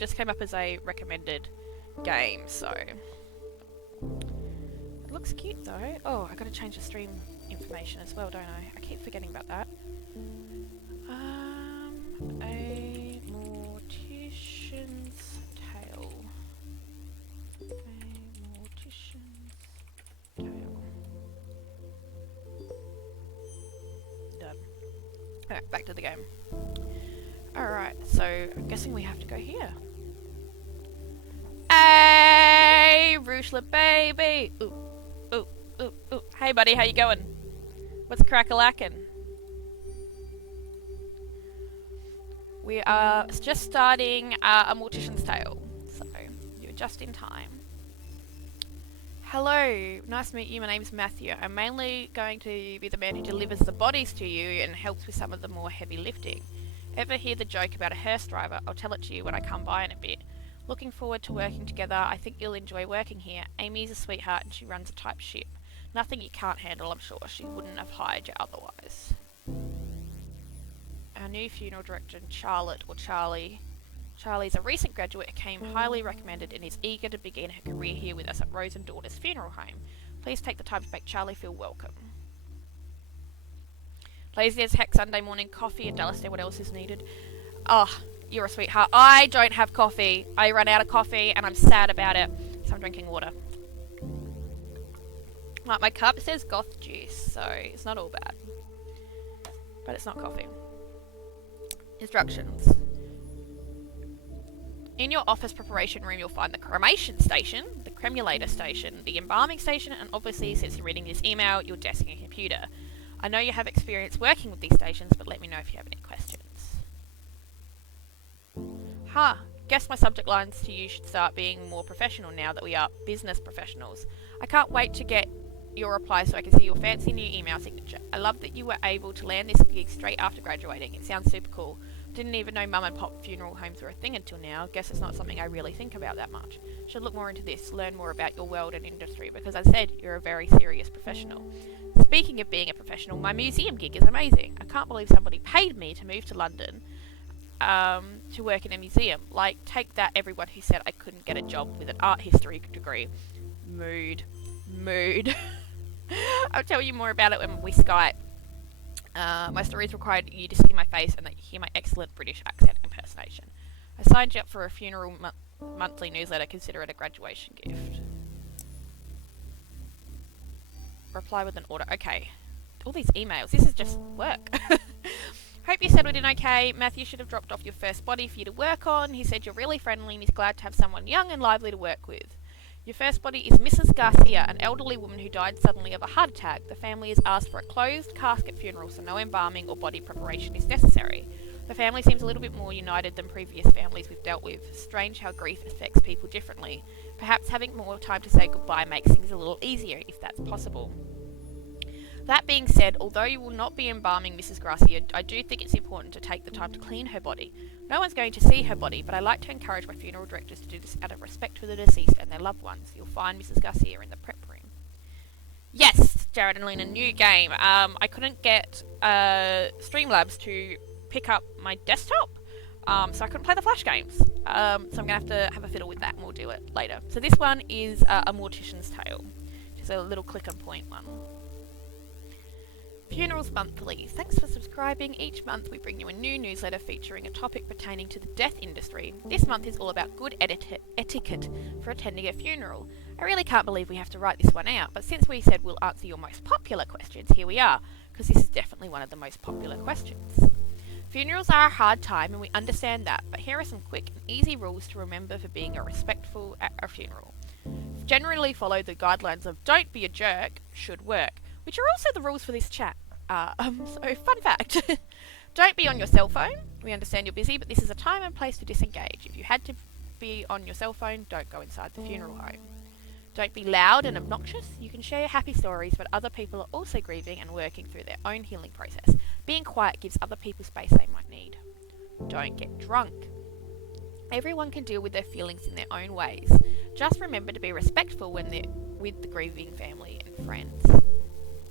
just came up as a recommended game, so... It looks cute though. Oh, I gotta change the stream information as well, don't I? I keep forgetting about that. A Mortician's Tale. A Mortician's Tale. Done. Alright, back to the game. Alright, so I'm guessing we have to go here. Hey, Rushla baby! Ooh, ooh, ooh, ooh. Hey buddy, how you going? What's crack-a-lackin'? We are just starting A Mortician's Tale, so you're just in time. Hello, nice to meet you. My name's Matthew. I'm mainly going to be the man who delivers the bodies to you and helps with some of the more heavy lifting. Ever hear the joke about a hearse driver? I'll tell it to you when I come by in a bit. Looking forward to working together. I think you'll enjoy working here. Amy's a sweetheart and she runs a type ship. Nothing you can't handle, I'm sure. She wouldn't have hired you otherwise. Our new funeral director, Charlotte, or Charlie. Charlie's a recent graduate who came highly recommended and is eager to begin her career here with us at Rose and Daughters Funeral Home. Please take the time to make Charlie feel welcome. Lazy as heck Sunday morning coffee and Dallas Day, what else is needed? Oh, you're a sweetheart. I don't have coffee. I ran out of coffee and I'm sad about it, so I'm drinking water. Right, my cup says goth juice, so it's not all bad. But it's not coffee. Instructions. In your office preparation room, you'll find the cremation station, the cremulator station, the embalming station, and obviously, since you're reading this email, your desk and computer. I know you have experience working with these stations, but let me know if you have any questions. Guess my subject lines to you should start being more professional now that we are business professionals. I can't wait to get your reply so I can see your fancy new email signature. I love that you were able to land this gig straight after graduating. It sounds super cool. Didn't even know mum and pop funeral homes were a thing until now. Guess it's not something I really think about that much. Should look more into this, learn more about your world and industry, because as I said, you're a very serious professional. Speaking of being a professional, my museum gig is amazing. I can't believe somebody paid me to move to London to work in a museum. Like, take that, everyone who said I couldn't get a job with an art history degree. Mood. I'll tell you more about it when we Skype. My stories required you to see my face and that you hear my excellent British accent impersonation. I signed you up for a funeral monthly newsletter. Consider it a graduation gift. Reply with an order. Okay. All these emails. This is just work. Hope you settled in okay. Matthew should have dropped off your first body for you to work on. He said you're really friendly and he's glad to have someone young and lively to work with. Your first body is Mrs. Garcia, an elderly woman who died suddenly of a heart attack. The family has asked for a closed casket funeral, so no embalming or body preparation is necessary. The family seems a little bit more united than previous families we've dealt with. Strange how grief affects people differently. Perhaps having more time to say goodbye makes things a little easier, if that's possible. That being said, although you will not be embalming Mrs. Garcia, I do think it's important to take the time to clean her body. No one's going to see her body, but I like to encourage my funeral directors to do this out of respect for the deceased and their loved ones. You'll find Mrs. Garcia in the prep room. Yes, Jared and Lena, new game. I couldn't get Streamlabs to pick up my desktop, so I couldn't play the Flash games. So I'm going to have a fiddle with that and we'll do it later. So this one is A Mortician's Tale, which is a little click and point one. Funerals Monthly. Thanks for subscribing. Each month we bring you a new newsletter featuring a topic pertaining to the death industry. This month is all about good etiquette for attending a funeral. I really can't believe we have to write this one out, but since we said we'll answer your most popular questions, here we are, because this is definitely one of the most popular questions. Funerals are a hard time and we understand that, but here are some quick and easy rules to remember for being respectful at a funeral. Generally follow the guidelines of don't be a jerk, should work, which are also the rules for this chat. So fun fact, don't be on your cell phone. We understand you're busy, but this is a time and place to disengage. If you had to be on your cell phone, don't go inside the funeral home. Don't be loud and obnoxious. You can share happy stories, but other people are also grieving and working through their own healing process. Being quiet gives other people space they might need. Don't get drunk. Everyone can deal with their feelings in their own ways. Just remember to be respectful when they're with the grieving family and friends.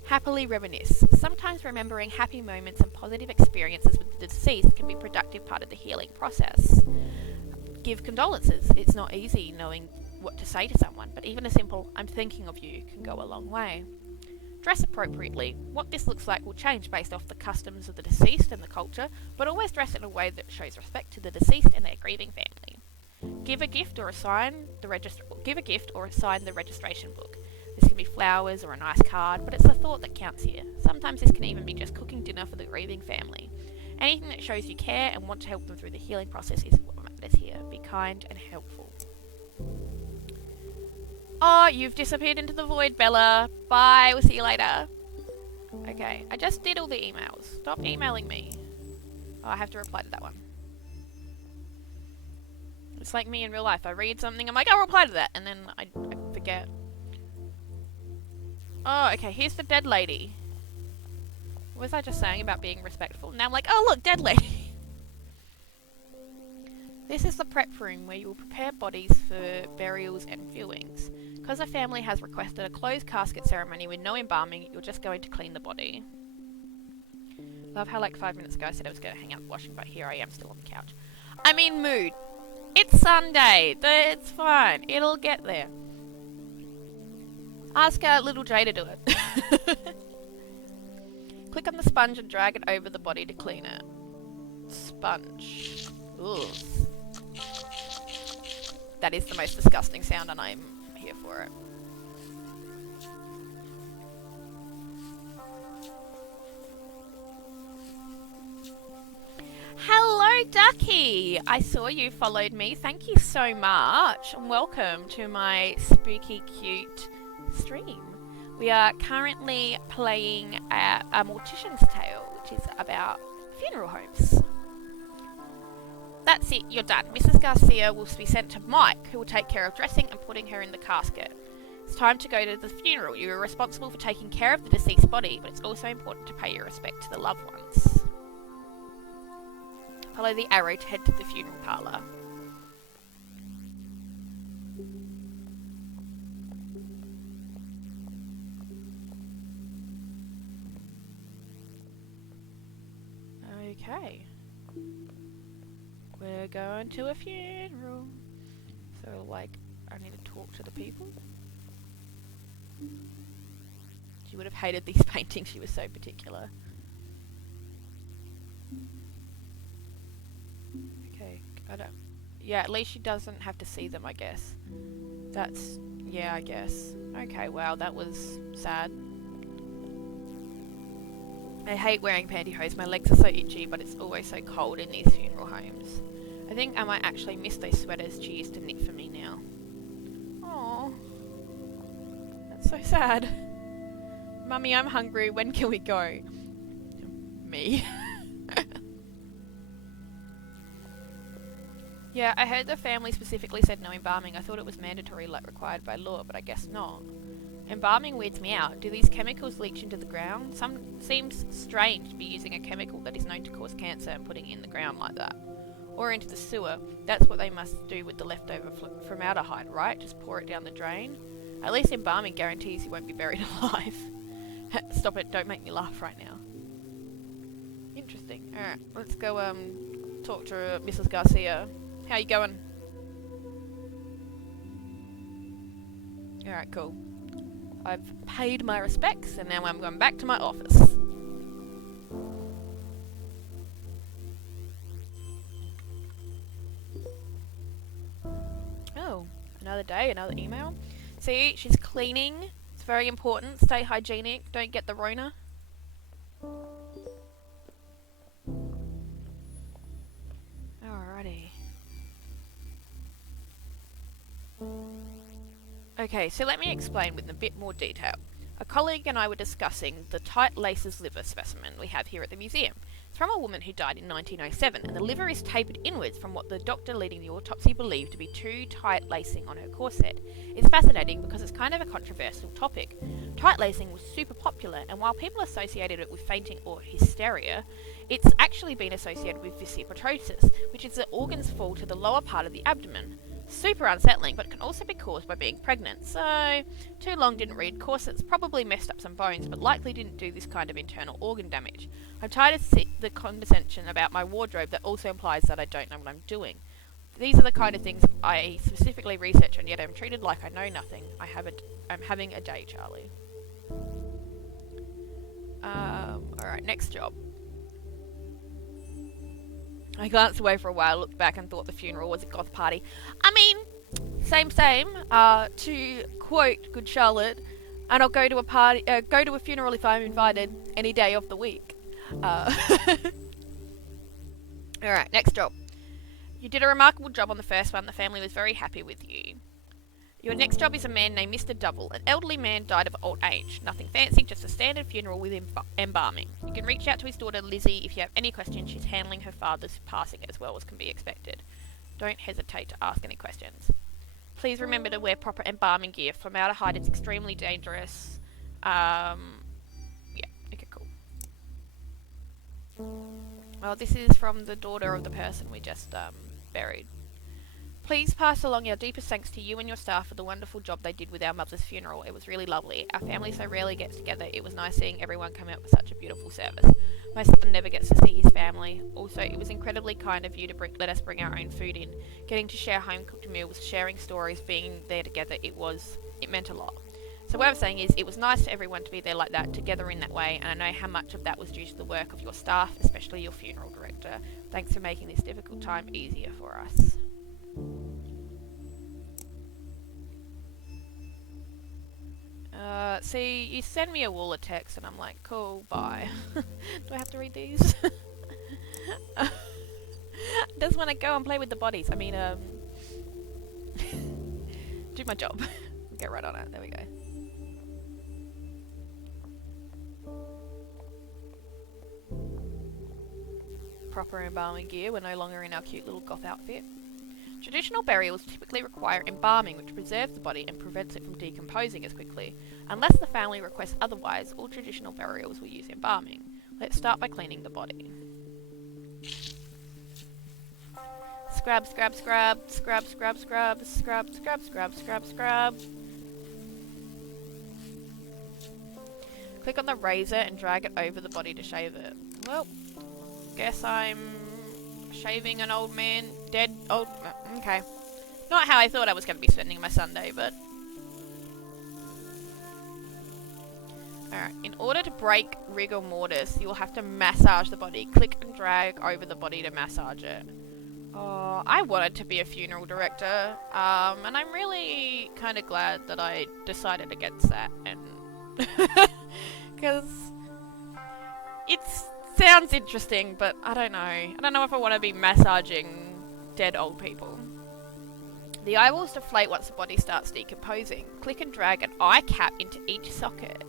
Happily reminisce. Sometimes remembering happy moments and positive experiences with the deceased can be a productive part of the healing process. give condolences. It's not easy knowing what to say to someone, but even a simple "I'm thinking of you" can go a long way. Dress appropriately. What this looks like will change based off the customs of the deceased and the culture, but always dress in a way that shows respect to the deceased and their grieving family. Give a gift or sign the registration book. This can be flowers or a nice card, but it's the thought that counts here. Sometimes this can even be just cooking dinner for the grieving family. Anything that shows you care and want to help them through the healing process is what matters here. Be kind and helpful. Oh, you've disappeared into the void, Bella. Bye, we'll see you later. Okay, I just did all the emails. Stop emailing me. Oh, I have to reply to that one. It's like me in real life. I read something, I'm like, I'll reply to that, and then I forget. Oh, okay, here's the dead lady. What was I just saying about being respectful? Now I'm like, oh look, dead lady. This is the prep room where you will prepare bodies for burials and viewings. Because the family has requested a closed casket ceremony with no embalming, you're just going to clean the body. Love how like 5 minutes ago I said I was going to hang out washing, but here I am still on the couch. I'm in mood. It's Sunday. It's fine. It'll get there. Ask little Jay to do it. Click on the sponge and drag it over the body to clean it. Sponge. Ugh. That is the most disgusting sound and I'm here for it. Hello, Ducky! I saw you followed me. Thank you so much. And welcome to my spooky cute stream. We are currently playing a Mortician's Tale, which is about funeral homes. That's it, you're done. Mrs. Garcia will be sent to Mike, who will take care of dressing and putting her in the casket. It's time to go to the funeral. You are responsible for taking care of the deceased body, but it's also important to pay your respect to the loved ones. Follow the arrow to head to the funeral parlour. Okay. We're going to a funeral. So, like, I need to talk to the people. She would have hated these paintings, she was so particular. Okay, I don't... Yeah, at least she doesn't have to see them, I guess. That's... yeah, I guess. Okay, wow, that was sad. I hate wearing pantyhose, my legs are so itchy, but it's always so cold in these funeral homes. I think I might actually miss those sweaters she used to knit for me now. Aww. That's so sad. Mummy, I'm hungry, when can we go? Me. Yeah, I heard the family specifically said no embalming. I thought it was mandatory like required by law, but I guess not. Embalming weirds me out. Do these chemicals leach into the ground? Seems strange to be using a chemical that is known to cause cancer and putting it in the ground like that. Or into the sewer. That's what they must do with the leftover formaldehyde, right? Just pour it down the drain. At least embalming guarantees you won't be buried alive. Stop it, don't make me laugh right now. Interesting. Alright, let's go talk to Mrs. Garcia. How you going? Alright, cool. I've paid my respects and now I'm going back to my office. Oh, another day, another email. See, she's cleaning. It's very important. Stay hygienic. Don't get the Rona. Alrighty. Okay, so let me explain with a bit more detail. A colleague and I were discussing the tight laces liver specimen we have here at the museum. It's from a woman who died in 1907, and the liver is tapered inwards from what the doctor leading the autopsy believed to be too tight lacing on her corset. It's fascinating because it's kind of a controversial topic. Tight lacing was super popular, and while people associated it with fainting or hysteria, it's actually been associated with viscoptosis, which is the organs fall to the lower part of the abdomen. Super unsettling, but can also be caused by being pregnant. So, too long didn't read. Corsets probably messed up some bones, but likely didn't do this kind of internal organ damage. I'm tired of the condescension about my wardrobe that also implies that I don't know what I'm doing. These are the kind of things I specifically research, and yet I'm treated like I know nothing. I'm having a day, Charlie. Alright, next job. I glanced away for a while, looked back and thought the funeral was a goth party. I mean, same. To quote Good Charlotte, and I'll go to a funeral if I'm invited any day of the week. Alright, next job. You did a remarkable job on the first one. The family was very happy with you. Your next job is a man named Mr. Double. An elderly man died of old age. Nothing fancy, just a standard funeral with embalming. You can reach out to his daughter Lizzie if you have any questions. She's handling her father's passing as well as can be expected. Don't hesitate to ask any questions. Please remember to wear proper embalming gear. Formaldehyde is extremely dangerous. Yeah, okay, cool. Well, this is from the daughter of the person we just buried. Please pass along our deepest thanks to you and your staff for the wonderful job they did with our mother's funeral. It was really lovely. Our family so rarely gets together. It was nice seeing everyone come out for such a beautiful service. My son never gets to see his family. Also, it was incredibly kind of you to let us bring our own food in. Getting to share home-cooked meals, sharing stories, being there together, it meant a lot. So what I'm saying is, it was nice for everyone to be there like that, together in that way, and I know how much of that was due to the work of your staff, especially your funeral director. Thanks for making this difficult time easier for us. See, you send me a wall of text and I'm like, cool, bye. Do I have to read these? I just want to go and play with the bodies. I mean, do my job. Get right on it. There we go. Proper embalming gear. We're no longer in our cute little goth outfit. Traditional burials typically require embalming, which preserves the body and prevents it from decomposing as quickly. Unless the family requests otherwise, all traditional burials will use embalming. Let's start by cleaning the body. Scrub, scrub, scrub, scrub, scrub, scrub, scrub, scrub, scrub, scrub, scrub. Click on the razor and drag it over the body to shave it. Well, guess I'm shaving an old man, okay. Not how I thought I was going to be spending my Sunday, but... Alright, in order to break rigor mortis, you will have to massage the body. Click and drag over the body to massage it. Oh, I wanted to be a funeral director, and I'm really kind of glad that I decided against that, and... Because... it sounds interesting, but I don't know. I don't know if I want to be massaging dead old people. The eyeballs deflate once the body starts decomposing. Click and drag an eye cap into each socket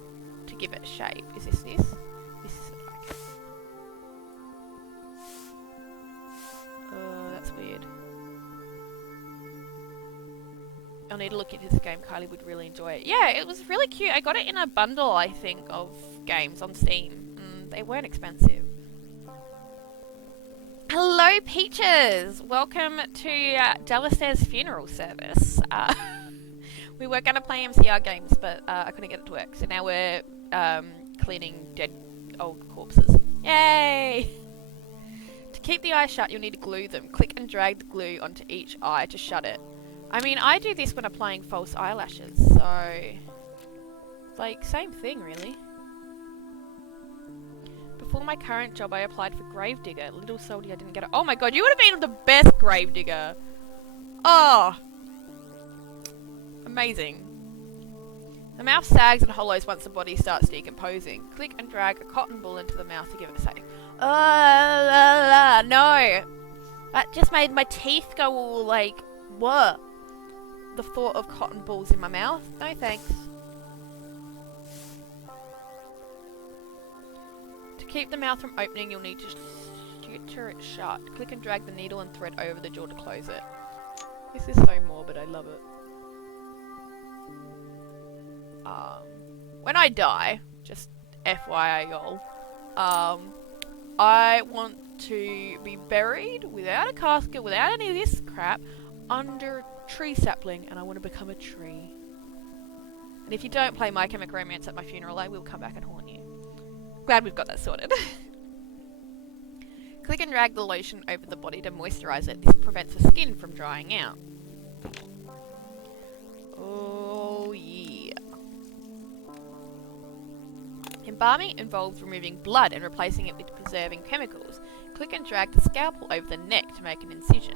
to give it a shape. Is this? This is an eye cap. That's weird. I'll need to look into this game. Kylie would really enjoy it. Yeah, it was really cute. I got it in a bundle, I think, of games on Steam. They weren't expensive. Hello, Peaches! Welcome to Dalastairs funeral service. We were going to play MCR games, but I couldn't get it to work. So now we're cleaning dead old corpses. Yay! To keep the eyes shut, you'll need to glue them. Click and drag the glue onto each eye to shut it. I mean, I do this when applying false eyelashes, so... it's like, same thing, really. Before my current job, I applied for Gravedigger. Little salty I didn't get it. Oh my god, you would have been the best Gravedigger. Oh! Amazing. The mouth sags and hollows once the body starts decomposing. Click and drag a cotton ball into the mouth to give it a shape. No! That just made my teeth go all like, what? The thought of cotton balls in my mouth? No thanks. To keep the mouth from opening, you'll need to suture it shut. Click and drag the needle and thread over the jaw to close it. This is so morbid, I love it. When I die, just FYI y'all, I want to be buried without a casket, without any of this crap, under a tree sapling, and I want to become a tree. And if you don't play My Chemical Romance at my funeral, I will come back and haunt you. Glad we've got that sorted. Click and drag the lotion over the body to moisturise it. This prevents the skin from drying out. Oh yeah. Embalming involves removing blood and replacing it with preserving chemicals. Click and drag the scalpel over the neck to make an incision.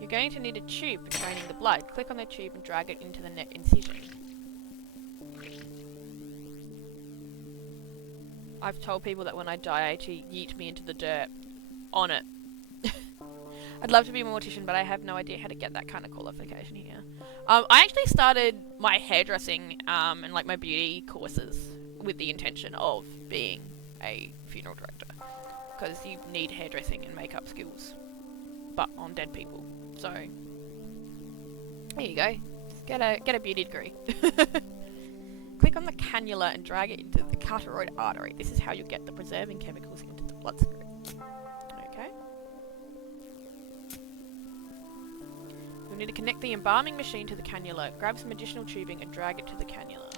You're going to need a tube for draining the blood. Click on the tube and drag it into the neck incision. I've told people that when I die to yeet me into the dirt. On it. I'd love to be a mortician, but I have no idea how to get that kind of qualification here. I actually started my hairdressing and like my beauty courses with the intention of being a funeral director, because you need hairdressing and makeup skills, but on dead people. So there you go. Just get a beauty degree. Click on the cannula and drag it into the carotid artery. This is how you get the preserving chemicals into the bloodstream. Okay. You'll need to connect the embalming machine to the cannula. Grab some additional tubing and drag it to the cannula.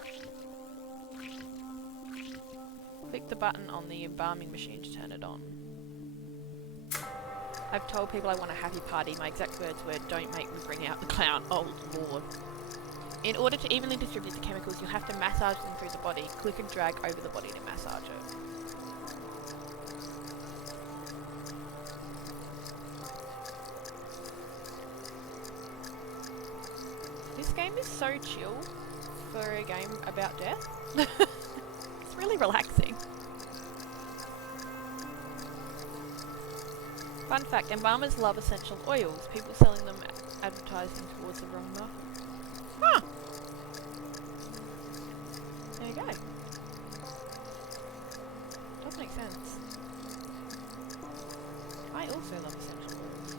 Click the button on the embalming machine to turn it on. I've told people I want a happy party. My exact words were, "Don't make me bring out the clown." Oh lord. In order to evenly distribute the chemicals, you'll have to massage them through the body. Click and drag over the body to massage it. This game is so chill for a game about death. It's really relaxing. Fun fact, embalmers love essential oils. People selling them advertising towards the wrong market. Huh! There you go. Does make sense. I also love essential oils.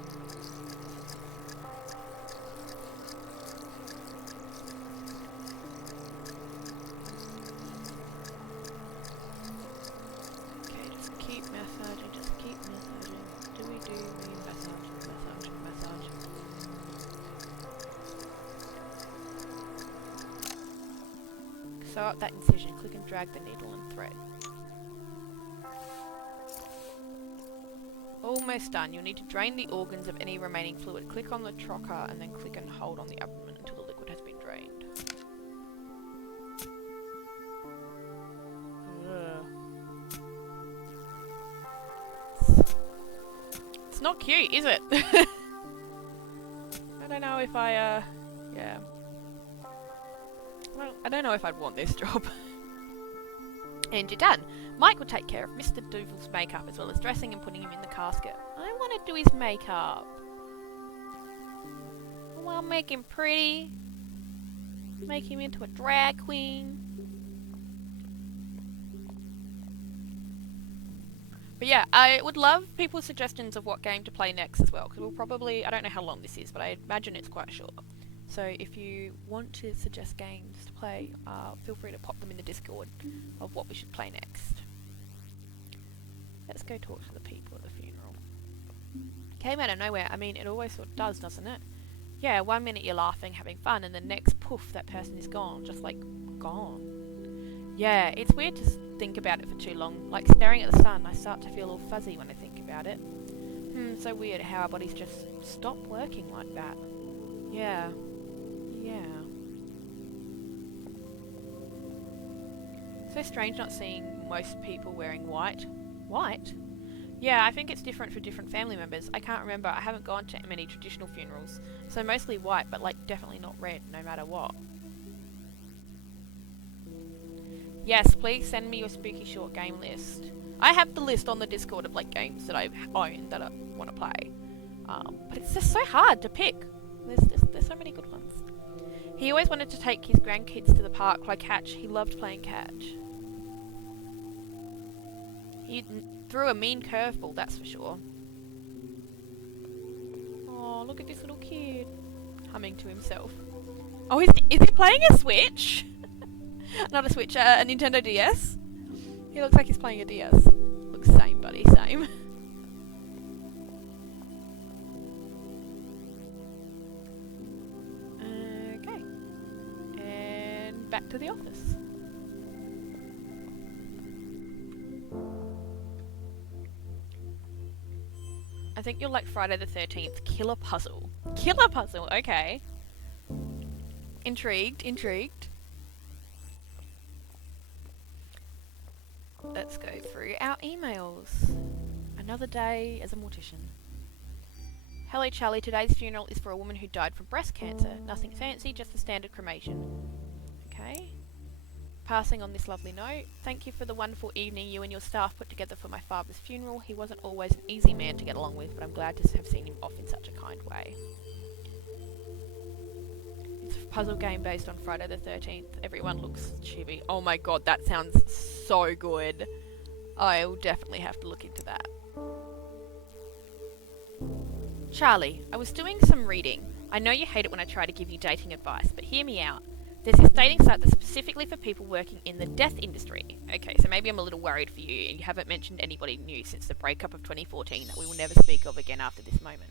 Okay, just keep massaging, just keep massaging. Massage. Sew up that incision. Click and drag the needle and thread. Almost done. You'll need to drain the organs of any remaining fluid. Click on the trocar and then click and hold on the abdomen until the liquid has been drained. It's not cute, is it? I don't know if yeah. Well, I don't know if I'd want this job. And you're done. Mike will take care of Mr. Duval's makeup as well as dressing and putting him in the casket. I want to do his makeup. I want to make him pretty. Make him into a drag queen. But yeah, I would love people's suggestions of what game to play next as well, because we'll probably, I don't know how long this is, but I imagine it's quite short. So if you want to suggest games to play, feel free to pop them in the Discord of what we should play next. Let's go talk to the people at the funeral. Came out of nowhere. I mean, it always sort of does, doesn't it? Yeah, 1 minute you're laughing, having fun, and the next poof, that person is gone. Just like, gone. Yeah, it's weird to think about it for too long. Like staring at the sun, I start to feel all fuzzy when I think about it. So weird how our bodies just stop working like that. Yeah. So strange not seeing most people wearing white. White? Yeah, I think it's different for different family members. I can't remember. I haven't gone to many traditional funerals. So mostly white, but like definitely not red, no matter what. Yes, please send me your spooky short game list. I have the list on the Discord of like games that I own that I want to play. But it's just so hard to pick. There's so many good ones. He always wanted to take his grandkids to the park, play catch. He loved playing catch. He threw a mean curveball, that's for sure. Oh, look at this little kid. Humming to himself. Oh, is he playing a Switch? Not a Switch, a Nintendo DS? He looks like he's playing a DS. Looks same, buddy, same. Okay. And back to the office. think you'll like Friday the 13th. Killer puzzle. Killer puzzle, okay. Intrigued. Let's go through our emails. Another day as a mortician. Hello Charlie, today's funeral is for a woman who died from breast cancer. Nothing fancy, just a standard cremation. Okay. Passing on this lovely note, thank you for the wonderful evening you and your staff put together for my father's funeral. He wasn't always an easy man to get along with, but I'm glad to have seen him off in such a kind way. It's a puzzle game based on Friday the 13th. Everyone looks chibi. Oh my god, that sounds so good. I'll definitely have to look into that. Charlie, I was doing some reading. I know you hate it when I try to give you dating advice, but hear me out. There's this dating site that's specifically for people working in the death industry. Okay, so maybe I'm a little worried for you, and you haven't mentioned anybody new since the breakup of 2014 that we will never speak of again after this moment.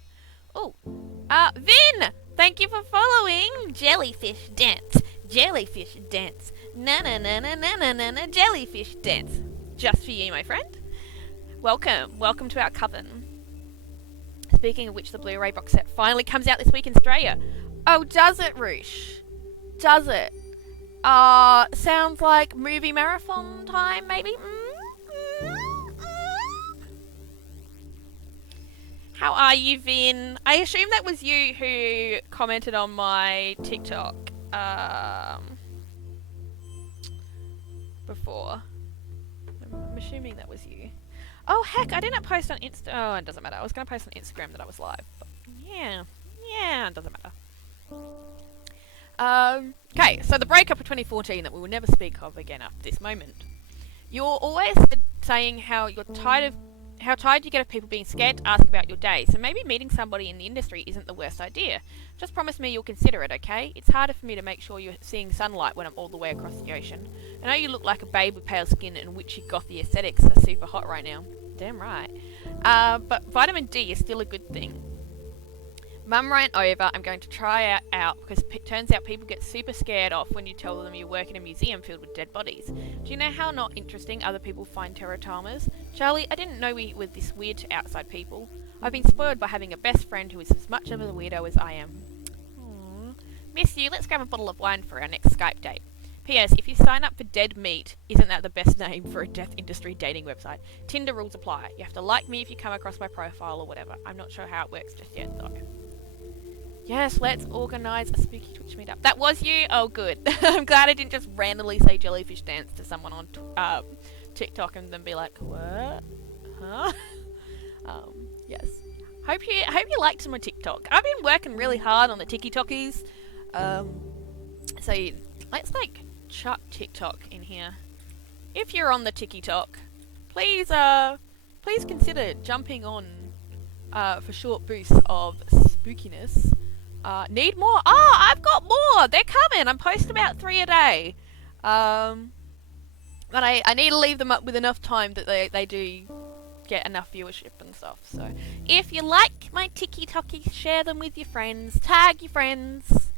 Oh, Vin! Thank you for following! Jellyfish dance. Jellyfish dance. Na-na-na-na-na-na-na, jellyfish dance. Just for you, my friend. Welcome to our coven. Speaking of which, the Blu-ray box set finally comes out this week in Australia. Oh, does it, Roosh? Does it? Sounds like movie marathon time, maybe? How are you, Vin? I assume that was you who commented on my TikTok, before. I'm assuming that was you. Oh, heck, I didn't post on Insta. Oh, it doesn't matter. I was going to post on Instagram that I was live. But yeah, it doesn't matter. Okay, so the breakup of 2014 that we will never speak of again after this moment. You're always saying how you're tired you get of people being scared to ask about your day, so maybe meeting somebody in the industry isn't the worst idea. Just promise me you'll consider it, okay? It's harder for me to make sure you're seeing sunlight when I'm all the way across the ocean. I know you look like a babe with pale skin and witchy gothy aesthetics are super hot right now. Damn right. But vitamin D is still a good thing. Mum ran over. I'm going to try it out because it turns out people get super scared off when you tell them you work in a museum filled with dead bodies. Do you know how not interesting other people find teratomas? Charlie, I didn't know we were this weird to outside people. I've been spoiled by having a best friend who is as much of a weirdo as I am. Aww. Miss you, let's grab a bottle of wine for our next Skype date. P.S. If you sign up for Dead Meat, isn't that the best name for a death industry dating website? Tinder rules apply. You have to like me if you come across my profile or whatever. I'm not sure how it works just yet though. Yes, let's organise a spooky Twitch meetup. That was you? Oh, good. I'm glad I didn't just randomly say jellyfish dance to someone on TikTok and then be like, what? Huh? Yes. Hope you liked some of TikTok. I've been working really hard on the TikTokies. So let's like chuck TikTok in here. If you're on the TikTok, please consider jumping on for short boosts of spookiness. Need more? I've got more! They're coming! I'm posting about 3 a day. But I need to leave them up with enough time that they do get enough viewership and stuff. So if you like my TikTokies, share them with your friends. Tag your friends.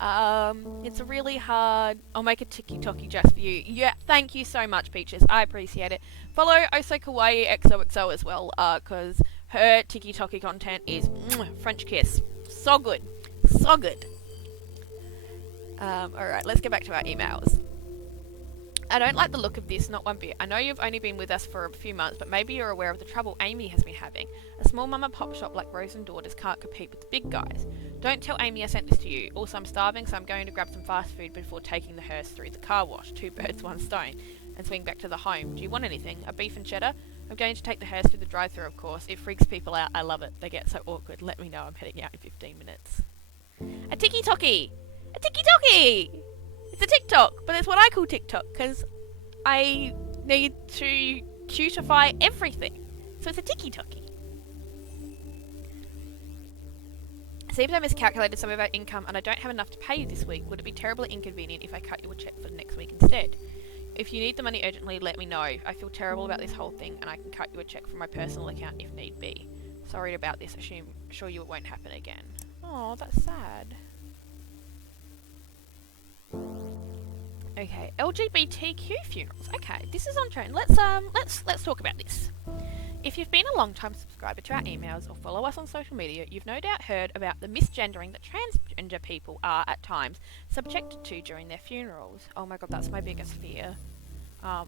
It's a really hard... I'll make a TikTokie just for you. Yeah, thank you so much, Peaches. I appreciate it. Follow Oso Kawaii XOXO as well, because her TikTokie content is French kiss. So good. So good. Alright, let's get back to our emails. I don't like the look of this, not one bit. I know you've only been with us for a few months, but maybe you're aware of the trouble Amy has been having. A small mum and pop shop like Rose and Daughters can't compete with the big guys. Don't tell Amy I sent this to you. Also, I'm starving, so I'm going to grab some fast food before taking the hearse through the car wash. 2 birds, 1 stone. And swing back to the home. Do you want anything? A beef and cheddar? I'm going to take the hearse through the drive-thru, of course. It freaks people out. I love it. They get so awkward. Let me know. I'm heading out in 15 minutes. A TikTokie! A TikTokie! It's a TikTok, but it's what I call TikTok, because I need to cutify everything. So it's a TikTokie. Seems I miscalculated some of our income and I don't have enough to pay you this week. Would it be terribly inconvenient if I cut you a check for the next week instead? If you need the money urgently, let me know. I feel terrible about this whole thing and I can cut you a check from my personal account if need be. Sorry about this. Assure you it won't happen again. Oh, that's sad. Okay, LGBTQ funerals. Okay, this is on trend. Let's talk about this. If you've been a long-time subscriber to our emails or follow us on social media, you've no doubt heard about the misgendering that transgender people are, at times, subjected to during their funerals. Oh my god, that's my biggest fear.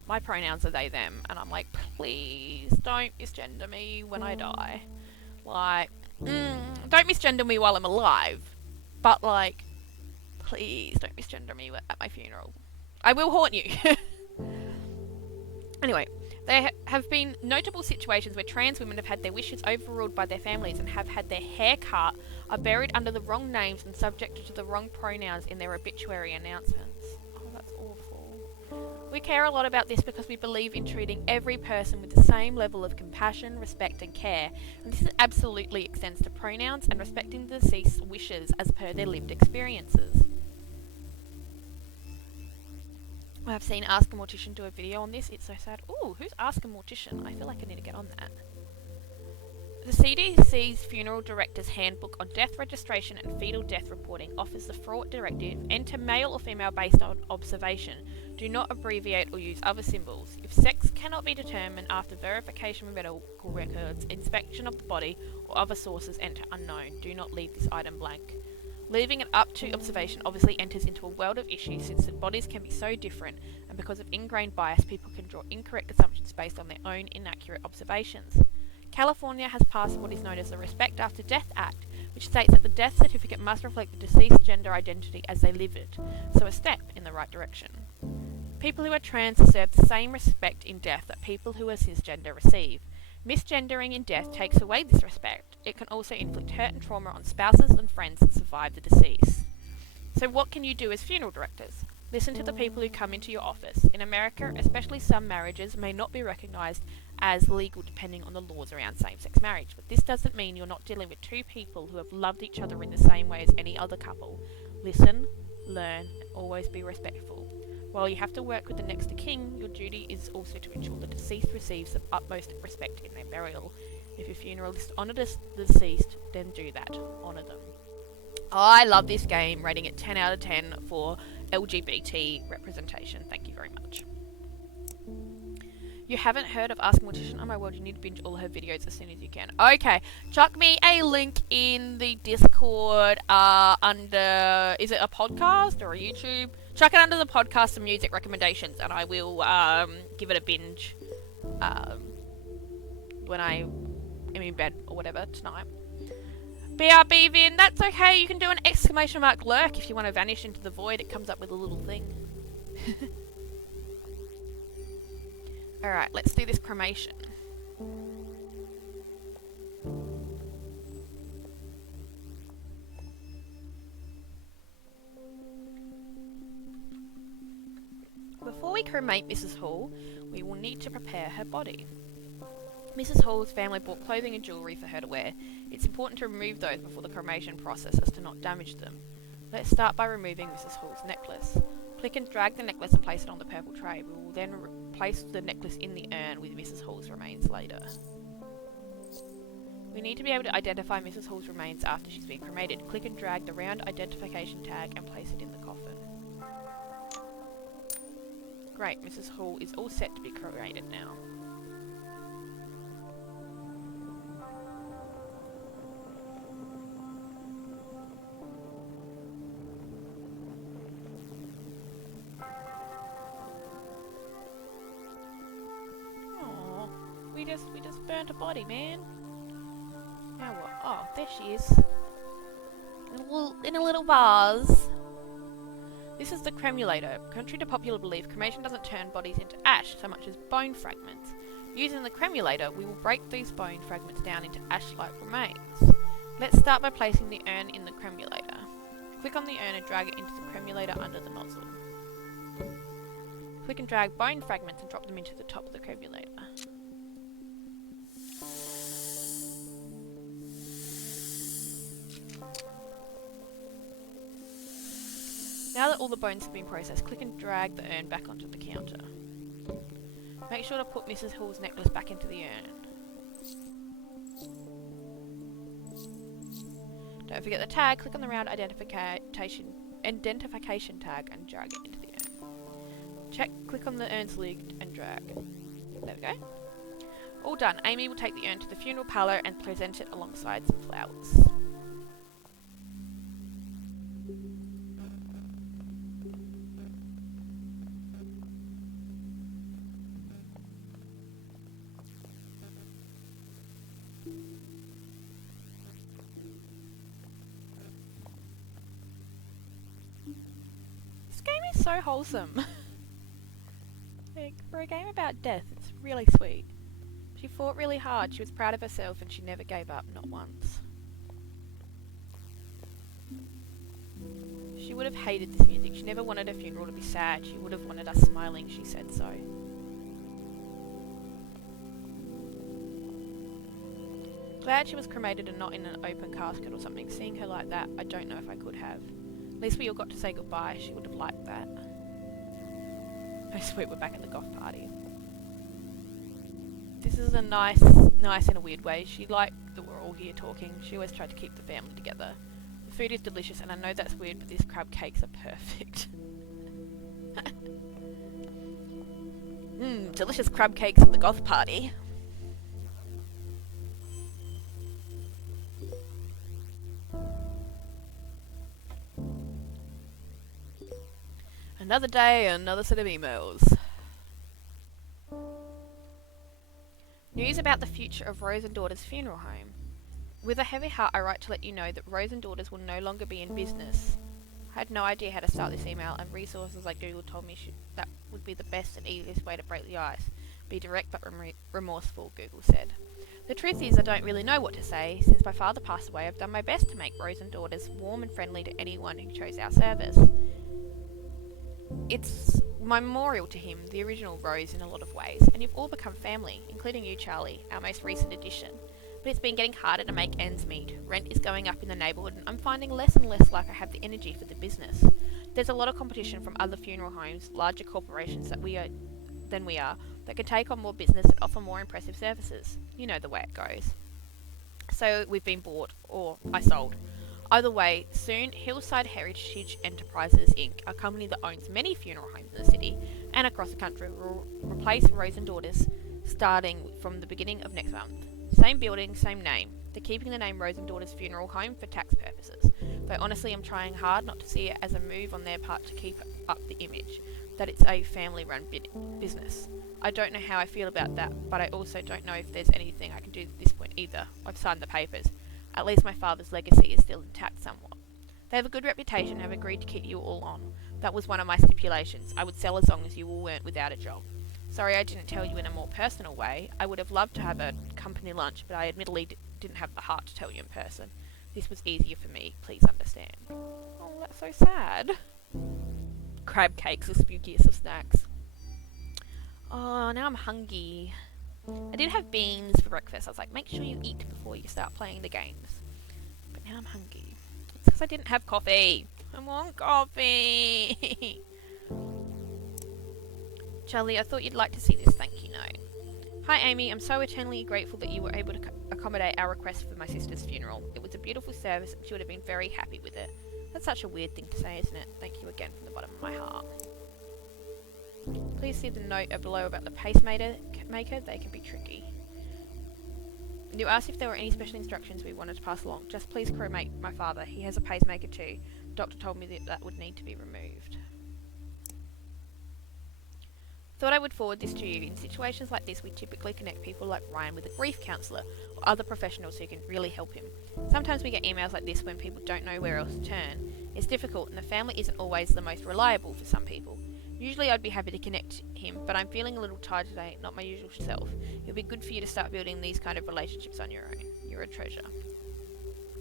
My pronouns are they, them, and I'm like, please don't misgender me when I die. Like, don't misgender me while I'm alive, but like, please don't misgender me at my funeral. I will haunt you. Anyway, there have been notable situations where trans women have had their wishes overruled by their families and have had their hair cut, are buried under the wrong names and subjected to the wrong pronouns in their obituary announcements. Oh, that's awful. We care a lot about this because we believe in treating every person with the same level of compassion, respect and care, and this absolutely extends to pronouns and respecting the deceased's wishes as per their lived experiences. I've seen Ask a Mortician do a video on this. It's so sad. Ooh, who's Ask a Mortician? I feel like I need to get on that. The CDC's Funeral Director's Handbook on Death Registration and Fetal Death Reporting offers the fraud directive: enter male or female based on observation. Do not abbreviate or use other symbols. If sex cannot be determined after verification of medical records, inspection of the body, or other sources, enter unknown. Do not leave this item blank. Leaving it up to observation obviously enters into a world of issues since the bodies can be so different, and because of ingrained bias, people can draw incorrect assumptions based on their own inaccurate observations. California has passed what is known as the Respect After Death Act, which states that the death certificate must reflect the deceased's gender identity as they live it, so a step in the right direction. People who are trans deserve the same respect in death that people who are cisgender receive. Misgendering in death takes away this respect. It can also inflict hurt and trauma on spouses and friends that survive the deceased. So what can you do as funeral directors? Listen to the people who come into your office. In America, especially, some marriages may not be recognised as legal depending on the laws around same-sex marriage, but this doesn't mean you're not dealing with two people who have loved each other in the same way as any other couple. Listen, learn, and always be respectful. While you have to work with the next of kin, your duty is also to ensure the deceased receives the utmost respect in their burial. If your funeral is to honour the deceased, then do that. Honour them. I love this game, rating it 10 out of 10 for LGBT representation. Thank you very much. You haven't heard of Ask a Mortician? Oh my word, you need to binge all her videos as soon as you can. Okay, chuck me a link in the Discord under, is it a podcast or a YouTube? Chuck it under the podcast and music recommendations, and I will give it a binge when I am in bed or whatever tonight. BRB Vin, that's okay. You can do an exclamation mark lurk if you want to vanish into the void. It comes up with a little thing. Alright, let's do this cremation. Before we cremate Mrs. Hall, we will need to prepare her body. Mrs. Hall's family bought clothing and jewellery for her to wear. It's important to remove those before the cremation process as to not damage them. Let's start by removing Mrs. Hall's necklace. Click and drag the necklace and place it on the purple tray. We will then place the necklace in the urn with Mrs. Hall's remains later. We need to be able to identify Mrs. Hall's remains after she's been cremated. Click and drag the round identification tag and place it in the coffin. Great, Mrs. Hall is all set to be cremated now. We just burnt a body, man. Now what? Oh, there she is. In a little vase. This is the cremulator. Contrary to popular belief, cremation doesn't turn bodies into ash so much as bone fragments. Using the cremulator, we will break these bone fragments down into ash-like remains. Let's start by placing the urn in the cremulator. Click on the urn and drag it into the cremulator under the nozzle. Click and drag bone fragments and drop them into the top of the cremulator. Now that all the bones have been processed, click and drag the urn back onto the counter. Make sure to put Mrs. Hall's necklace back into the urn. Don't forget the tag. Click on the round identification tag and drag it into the urn. Click on the urn's lid and drag. There we go. All done. Amy will take the urn to the funeral parlour and present it alongside some flowers. This game is so wholesome. Like, for a game about death, it's really sweet. She fought really hard, she was proud of herself, and she never gave up, not once. She would have hated this music. She never wanted her funeral to be sad. She would have wanted us smiling, she said so. Glad she was cremated and not in an open casket or something. Seeing her like that, I don't know if I could have. At least we all got to say goodbye. She would have liked that. Oh sweet, we're back at the goth party. This is a nice in a weird way. She liked that we're all here talking. She always tried to keep the family together. The food is delicious, and I know that's weird, but these crab cakes are perfect. Delicious crab cakes at the goth party. Another day, another set of emails. News about the future of Rose and Daughters Funeral Home. With a heavy heart, I write to let you know that Rose and Daughters will no longer be in business. I had no idea how to start this email, and resources like Google told me that would be the best and easiest way to break the ice. Be direct but remorseful, Google said. The truth is, I don't really know what to say. Since my father passed away, I've done my best to make Rose and Daughters warm and friendly to anyone who chose our service. It's my memorial to him, the original Rose, in a lot of ways, and you've all become family, including you, Charlie, our most recent addition. But it's been getting harder to make ends meet. Rent is going up in the neighbourhood, and I'm finding less and less like I have the energy for the business. There's a lot of competition from other funeral homes, larger corporations than we are, that can take on more business and offer more impressive services. You know the way it goes. So we've been bought, or I sold. Either way, soon Hillside Heritage Enterprises Inc., a company that owns many funeral homes in the city and across the country, will replace Rose and Daughters starting from the beginning of next month. Same building, same name. They're keeping the name Rose and Daughters Funeral Home for tax purposes. But honestly, I'm trying hard not to see it as a move on their part to keep up the image that it's a family-run business. I don't know how I feel about that, but I also don't know if there's anything I can do at this point either. I've signed the papers. At least my father's legacy is still intact somewhat. They have a good reputation and have agreed to keep you all on. That was one of my stipulations. I would sell as long as you all weren't without a job. Sorry I didn't tell you in a more personal way. I would have loved to have a company lunch, but I admittedly didn't have the heart to tell you in person. This was easier for me, please understand. Oh, that's so sad. Crab cakes, the spookiest of snacks. Oh, now I'm hungry. I did have beans for breakfast. I was like, make sure you eat before you start playing the games. But now I'm hungry. It's because I didn't have coffee. I want coffee. Charlie, I thought you'd like to see this thank you note. Hi Amy, I'm so eternally grateful that you were able to accommodate our request for my sister's funeral. It was a beautiful service and she would have been very happy with it. That's such a weird thing to say, isn't it? Thank you again from the bottom of my heart. Please see the note below about the pacemaker. They can be tricky. You asked if there were any special instructions we wanted to pass along. Just please cremate my father. He has a pacemaker too. The doctor told me that would need to be removed. Thought I would forward this to you. In situations like this, we typically connect people like Ryan with a grief counsellor or other professionals who can really help him. Sometimes we get emails like this when people don't know where else to turn. It's difficult and the family isn't always the most reliable for some people. Usually I'd be happy to connect him, but I'm feeling a little tired today, not my usual self. It'll be good for you to start building these kind of relationships on your own. You're a treasure.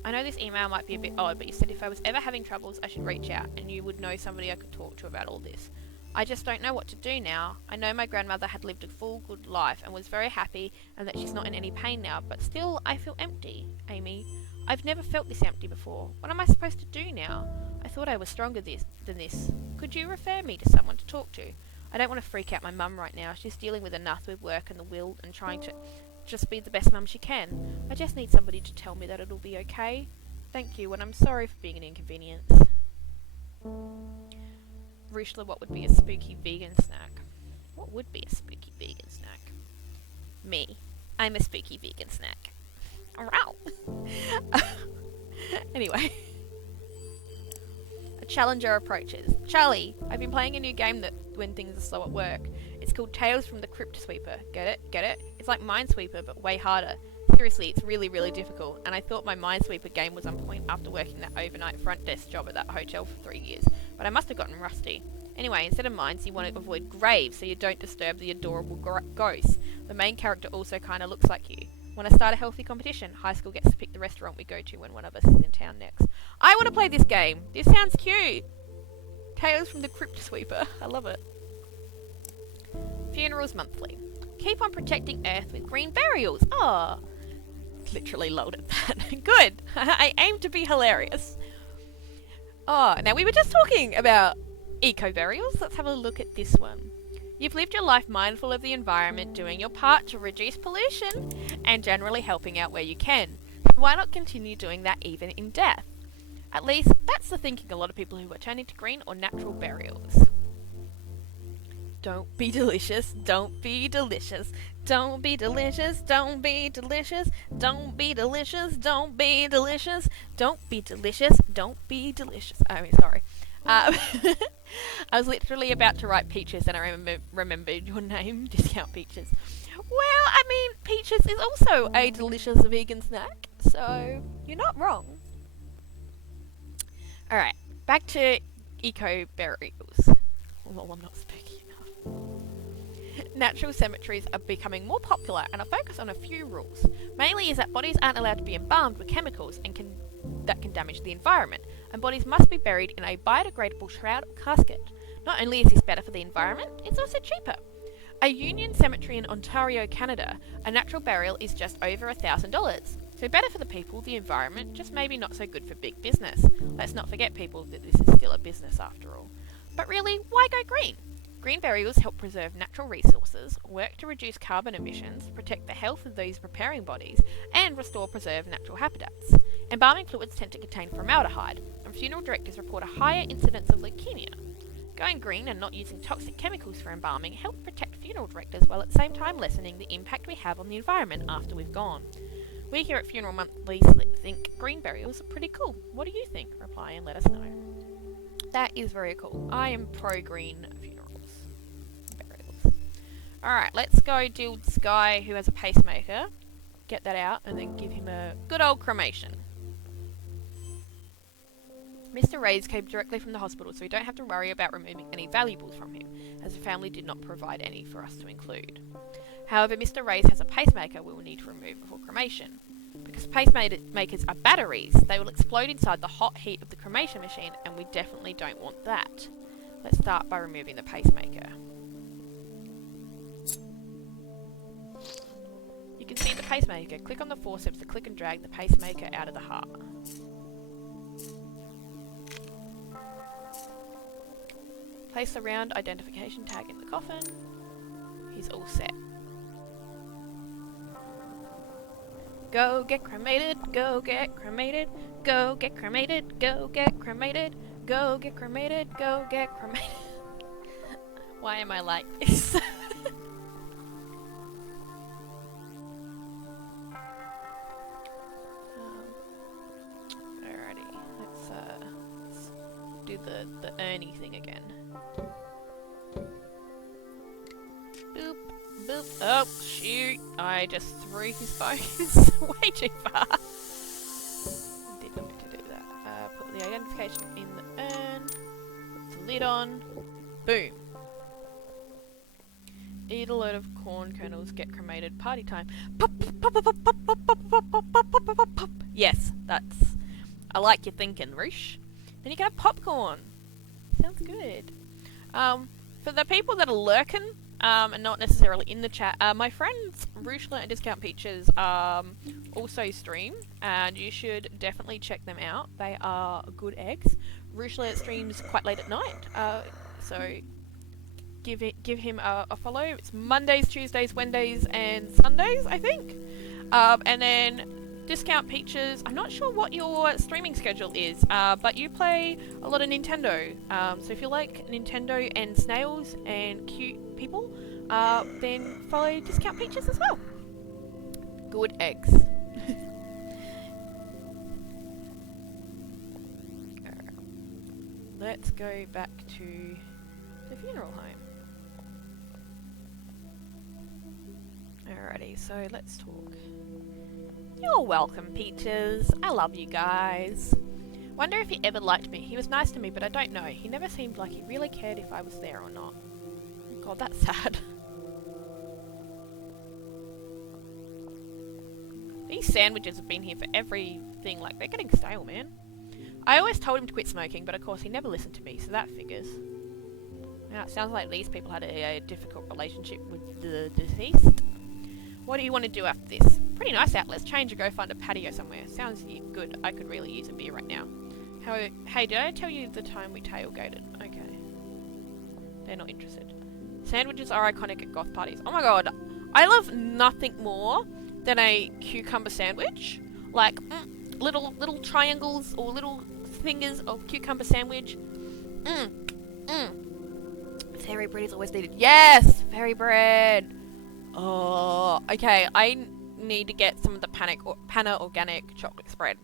I know this email might be a bit odd, but you said if I was ever having troubles, I should reach out, and you would know somebody I could talk to about all this. I just don't know what to do now. I know my grandmother had lived a full, good life and was very happy and that she's not in any pain now, but still I feel empty, Amy. I've never felt this empty before. What am I supposed to do now? I thought I was stronger than this. Could you refer me to someone to talk to? I don't want to freak out my mum right now. She's dealing with enough with work and the will and trying to just be the best mum she can. I just need somebody to tell me that it'll be okay. Thank you, and I'm sorry for being an inconvenience. Rushla, what would be a spooky vegan snack? What would be a spooky vegan snack? Me. I'm a spooky vegan snack. Wow. Anyway. A challenger approaches. Charlie, I've been playing a new game that when things are slow at work. It's called Tales from the Crypt Sweeper. Get it? Get it? It's like Minesweeper, but way harder. Seriously, it's really, really difficult, and I thought my Minesweeper game was on point after working that overnight front desk job at that hotel for 3 years, but I must have gotten rusty. Anyway, instead of mines, you want to avoid graves so you don't disturb the adorable ghosts. The main character also kind of looks like you. Want to start a healthy competition? High school gets to pick the restaurant we go to when one of us is in town next. I want to play this game. This sounds cute. Tales from the Crypt Sweeper. I love it. Funerals monthly. Keep on protecting Earth with green burials. Oh, literally loaded that. Good. I aim to be hilarious. Oh, now we were just talking about eco burials. Let's have a look at this one. You've lived your life mindful of the environment, doing your part to reduce pollution, and generally helping out where you can. Why not continue doing that even in death? At least, that's the thinking a lot of people who are turning to green or natural burials. Don't be delicious, don't be delicious, don't be delicious, don't be delicious, don't be delicious, don't be delicious, don't be delicious, don't be delicious. I mean, sorry. I was literally about to write Peaches and I remembered your name, Discount Peaches. Well, I mean, Peaches is also a delicious vegan snack, so you're not wrong. Alright, back to eco burials. Well, I'm not spooky enough. Natural cemeteries are becoming more popular and are focused on a few rules. Mainly is that bodies aren't allowed to be embalmed with chemicals that can damage the environment, and bodies must be buried in a biodegradable shroud or casket. Not only is this better for the environment, it's also cheaper. A Union Cemetery in Ontario, Canada, a natural burial is just over $1,000. So better for the people, the environment, just maybe not so good for big business. Let's not forget, people, that this is still a business after all. But really, why go green? Green burials help preserve natural resources, work to reduce carbon emissions, protect the health of those preparing bodies, and restore preserved natural habitats. Embalming fluids tend to contain formaldehyde, and funeral directors report a higher incidence of leukemia. Going green and not using toxic chemicals for embalming help protect funeral directors while at the same time lessening the impact we have on the environment after we've gone. We here at Funeral Monthly think green burials are pretty cool. What do you think? Reply and let us know. That is very cool. I am pro-green funerals. Burials. Alright, let's go deal with this guy who has a pacemaker. Get that out and then give him a good old cremation. Mr. Reyes came directly from the hospital, so we don't have to worry about removing any valuables from him, as the family did not provide any for us to include. However, Mr. Reyes has a pacemaker we will need to remove before cremation. Because pacemakers are batteries, they will explode inside the hot heat of the cremation machine, and we definitely don't want that. Let's start by removing the pacemaker. You can see the pacemaker. Click on the forceps to click and drag the pacemaker out of the heart. Place the round identification tag in the coffin. He's all set. Go get cremated, go get cremated, go get cremated, go get cremated, go get cremated, go get cremated. Why am I like this? Alrighty, let's do the Ernie thing again. Boop, boop. Oh, shoot. I just threw his bones way too far. Did not mean to do that. Put the identification in the urn. Put the lid on. Boom. Eat a load of corn kernels, get cremated, party time. Pop, pop, pop, pop, pop, pop, pop, pop, pop, pop, pop, pop, pop. Yes, that's... I like your thinking, Roosh. Then you can have popcorn. Sounds good. For the people that are lurking, and not necessarily in the chat, my friends Rushla and Discount Peaches also stream, and you should definitely check them out. They are good eggs. Rushla streams quite late at night, so give him a follow. It's Mondays, Tuesdays, Wednesdays, and Sundays, I think. And then Discount Peaches, I'm not sure what your streaming schedule is, but you play a lot of Nintendo. So if you like Nintendo and snails and cute people, then follow Discount Peaches as well. Good eggs. Let's go back to the funeral home. Alrighty, so let's talk. You're welcome, Peaches. I love you guys. Wonder if he ever liked me. He was nice to me, but I don't know. He never seemed like he really cared if I was there or not. God, that's sad. These sandwiches have been here for everything. Like, they're getting stale, man. I always told him to quit smoking, but of course he never listened to me, so that figures. Now, it sounds like these people had a difficult relationship with the deceased. What do you want to do after this? Pretty nice out. Let's change and go find a patio somewhere. Sounds good. I could really use a beer right now. Hey, did I tell you the time we tailgated? Okay. They're not interested. Sandwiches are iconic at goth parties. Oh my god. I love nothing more than a cucumber sandwich. Like, little triangles or little fingers of cucumber sandwich. Fairy bread is always needed. Yes! Fairy bread! Oh, okay. I need to get some of the Panna Organic chocolate spread.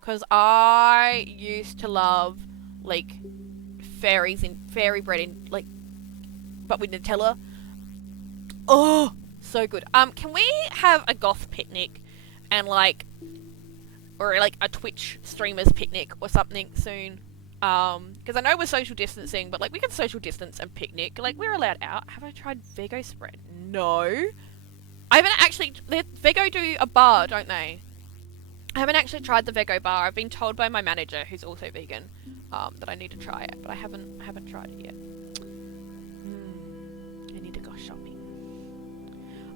Because I used to love, like, fairy bread in, like, but with Nutella. Oh, so good. Can we have a goth picnic and, like, or, like, a Twitch streamers picnic or something soon? Because I know we're social distancing, but, like, we can social distance and picnic. Like, we're allowed out. Have I tried Vego spread? No. I haven't actually... Vego do a bar, don't they? I haven't actually tried the Vego bar. I've been told by my manager, who's also vegan, that I need to try it, but I haven't tried it yet. I need to go shopping.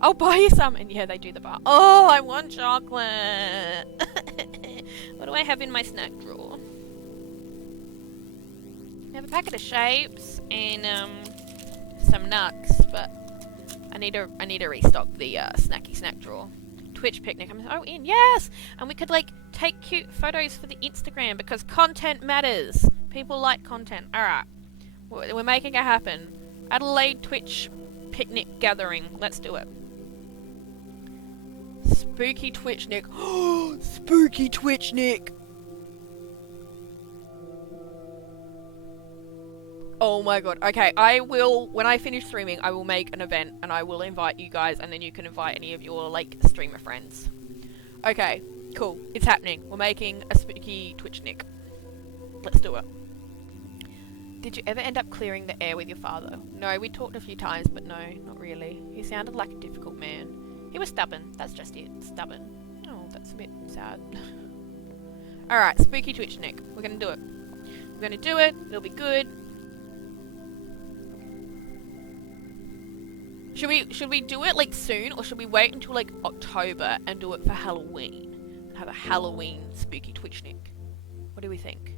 I'll buy you some, and yeah, they do the bar. Oh, I want chocolate. What do I have in my snack drawer? I have a packet of shapes and some nuts, but I need to restock the snacky snack drawer. Twitch picnic. I'm in. Yes! And we could, like, take cute photos for the Instagram because content matters. People like content. Alright. We're making it happen. Adelaide Twitch picnic gathering. Let's do it. Spooky Twitch Nick. Spooky Twitch Nick! Oh my god. Okay, I will, when I finish streaming, I will make an event and I will invite you guys and then you can invite any of your, like, streamer friends. Okay, cool. It's happening. We're making a spooky Twitch Nick. Let's do it. Did you ever end up clearing the air with your father? No, we talked a few times, but no, not really. He sounded like a difficult man. He was stubborn. That's just it. Stubborn. Oh, that's a bit sad. Alright, spooky Twitch Nick. We're gonna do it. We're gonna do it. It'll be good. Should we do it, like, soon, or should we wait until, like, October and do it for Halloween? And have a Halloween spooky Twitch Nick? What do we think?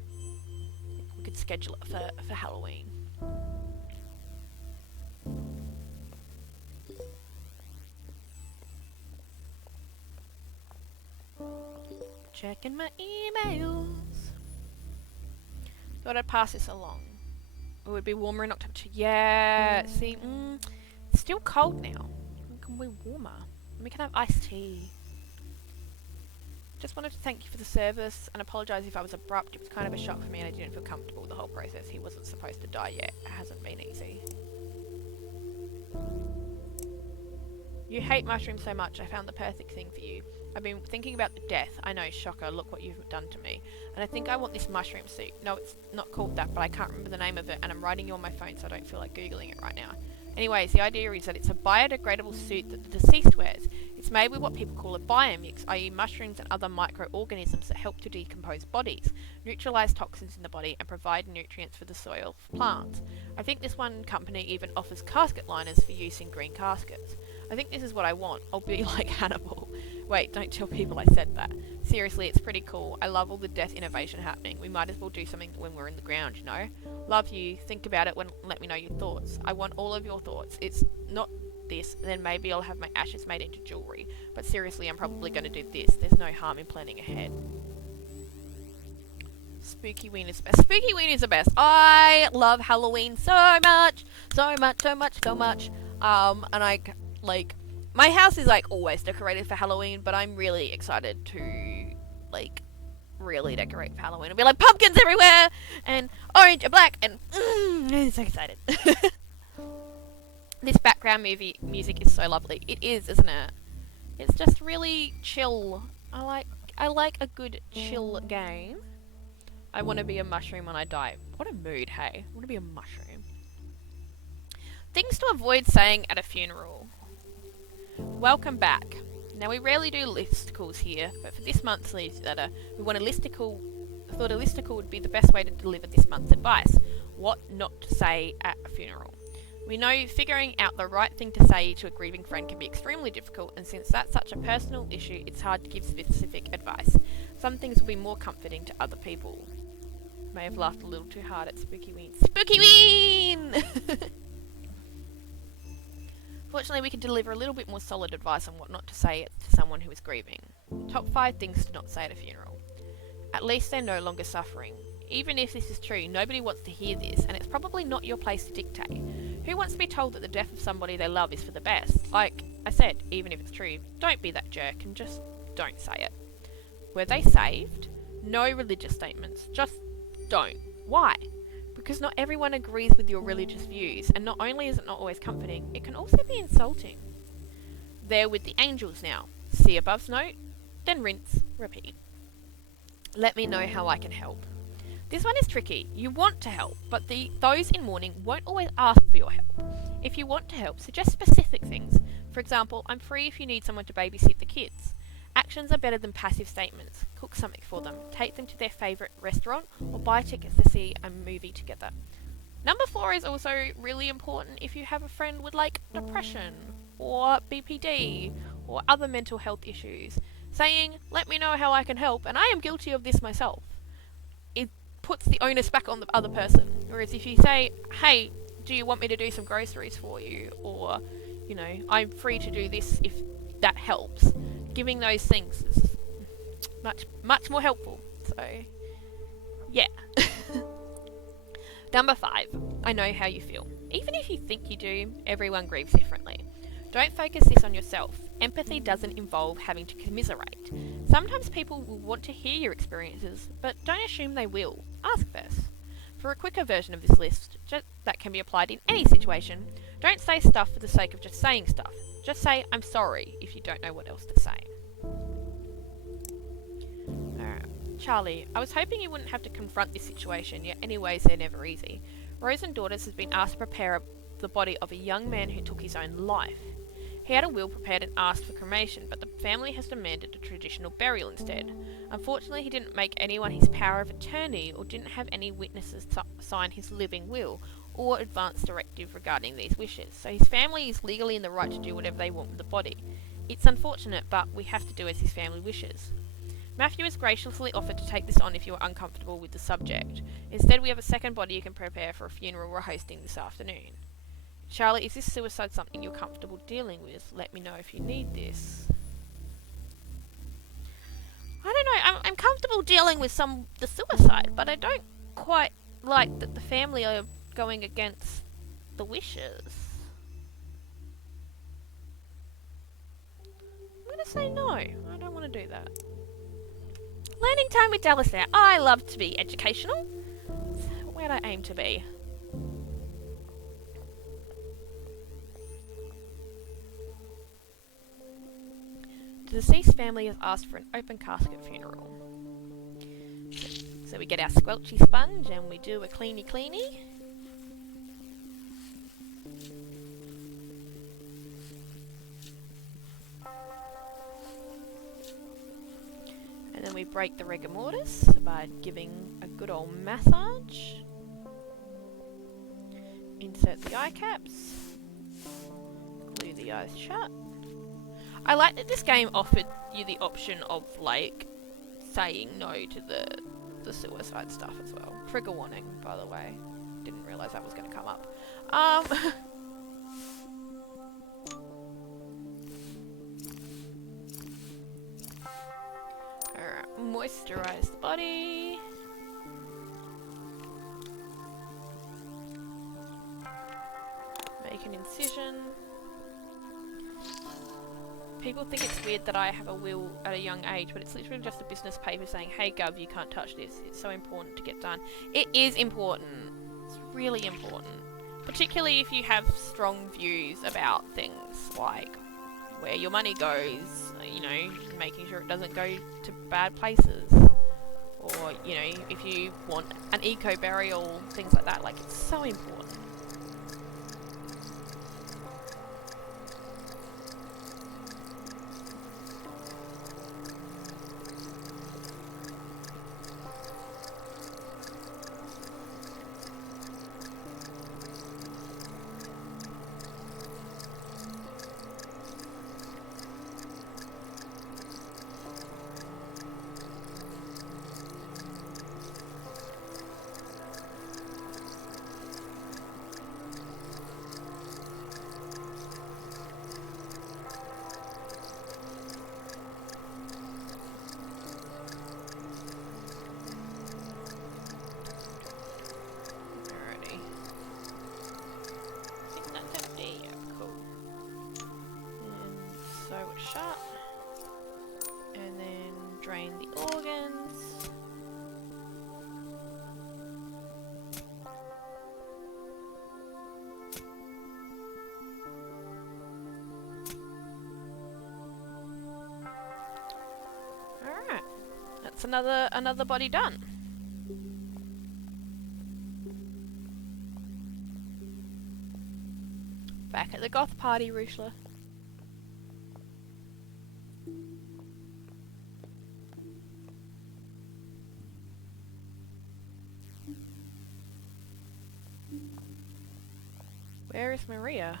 We could schedule it for Halloween. Checking my emails. Thought I'd pass this along. It would be warmer in October. Yeah, see, it's still cold now. It can be warmer. And we can have iced tea. Just wanted to thank you for the service and apologise if I was abrupt. It was kind of a shock for me and I didn't feel comfortable with the whole process. He wasn't supposed to die yet. It hasn't been easy. You hate mushrooms so much. I found the perfect thing for you. I've been thinking about the death. I know, shocker, look what you've done to me. And I think I want this mushroom soup. No, it's not called that, but I can't remember the name of it and I'm writing you on my phone so I don't feel like Googling it right now. Anyways, the idea is that it's a biodegradable suit that the deceased wears. It's made with what people call a biomix, i.e. mushrooms and other microorganisms that help to decompose bodies, neutralise toxins in the body and provide nutrients for the soil for plants. I think this one company even offers casket liners for use in green caskets. I think this is what I want. I'll be like Hannibal. Wait, don't tell people I said that. Seriously, it's pretty cool. I love all the death innovation happening. We might as well do something when we're in the ground, you know? Love you. Think about it and let me know your thoughts. I want all of your thoughts. It's not this, then maybe I'll have my ashes made into jewellery. But seriously, I'm probably going to do this. There's no harm in planning ahead. Spooky Ween is the best. Spooky Ween is the best. I love Halloween so much. So much, so much, so much. And I, like, My house is like always decorated for Halloween, but I'm really excited to like really decorate for Halloween. It'll be like pumpkins everywhere and orange and black and I'm so excited. This background music is so lovely. It is, isn't it? It's just really chill. I like a good chill game. I want to be a mushroom when I die. What a mood, hey? I want to be a mushroom. Things to avoid saying at a funeral. Welcome back. Now, we rarely do listicles here, but for this month's newsletter, we want a listicle. I thought a listicle would be the best way to deliver this month's advice. What not to say at a funeral. We know figuring out the right thing to say to a grieving friend can be extremely difficult, and since that's such a personal issue, it's hard to give specific advice. Some things will be more comforting to other people. May have laughed a little too hard at Spooky Ween. Spooky Ween! Fortunately, we can deliver a little bit more solid advice on what not to say to someone who is grieving. Top 5 things to not say at a funeral. At least they're no longer suffering. Even if this is true, nobody wants to hear this, and it's probably not your place to dictate. Who wants to be told that the death of somebody they love is for the best? Like I said, even if it's true, don't be that jerk and just don't say it. Were they saved? No religious statements. Just don't. Why? Because not everyone agrees with your religious views, and not only is it not always comforting, it can also be insulting. They're with the angels now. See above's note, then rinse, repeat. Let me know how I can help. This one is tricky. You want to help, but those in mourning won't always ask for your help. If you want to help, suggest specific things. For example, I'm free if you need someone to babysit the kids. Actions are better than passive statements. Cook something for them, take them to their favourite restaurant, or buy tickets to see a movie together. Number 4 is also really important if you have a friend with like depression, or BPD, or other mental health issues. Saying, let me know how I can help, and I am guilty of this myself. It puts the onus back on the other person. Whereas if you say, hey, do you want me to do some groceries for you? Or, you know, I'm free to do this if that helps. Giving those things is much more helpful. So, yeah. Number 5, I know how you feel. Even if you think you do, everyone grieves differently. Don't focus this on yourself. Empathy doesn't involve having to commiserate. Sometimes people will want to hear your experiences, but don't assume they will. Ask first. For a quicker version of this list that can be applied in any situation, don't say stuff for the sake of just saying stuff. Just say, I'm sorry, if you don't know what else to say. Alright. Charlie, I was hoping you wouldn't have to confront this situation, yet anyways they're never easy. Rose and Daughters has been asked to prepare the body of a young man who took his own life. He had a will prepared and asked for cremation, but the family has demanded a traditional burial instead. Unfortunately, he didn't make anyone his power of attorney or didn't have any witnesses sign his living will or advance directive regarding these wishes, so his family is legally in the right to do whatever they want with the body. It's unfortunate, but we have to do as his family wishes. Matthew has graciously offered to take this on if you are uncomfortable with the subject. Instead, we have a second body you can prepare for a funeral we're hosting this afternoon. Charlotte, is this suicide something you're comfortable dealing with? Let me know if you need this. I don't know, I'm comfortable dealing with the suicide, but I don't quite like that the family are going against the wishes. I'm gonna say no, I don't want to do that. Learning time with Dallas now. I love to be educational. Where'd I aim to be? The deceased family has asked for an open casket funeral. So we get our squelchy sponge and we do a cleany. And then we break the rigor mortis by giving a good old massage. Insert the eye caps. Glue the eyes shut. I like that this game offered you the option of, like, saying no to the suicide stuff as well. Trigger warning, by the way. Didn't realise that was going to come up. Alright, moisturise the body. Make an incision. People think it's weird that I have a will at a young age, but it's literally just a business paper saying, hey Gov, you can't touch this. It's so important to get done. It is important. It's really important. Particularly if you have strong views about things like where your money goes, you know, making sure it doesn't go to bad places. Or, you know, if you want an eco-burial, things like that. Like, it's so important. Shut, and then drain the organs. Alright, that's another body done. Back at the goth party, Rushla. Where is Maria?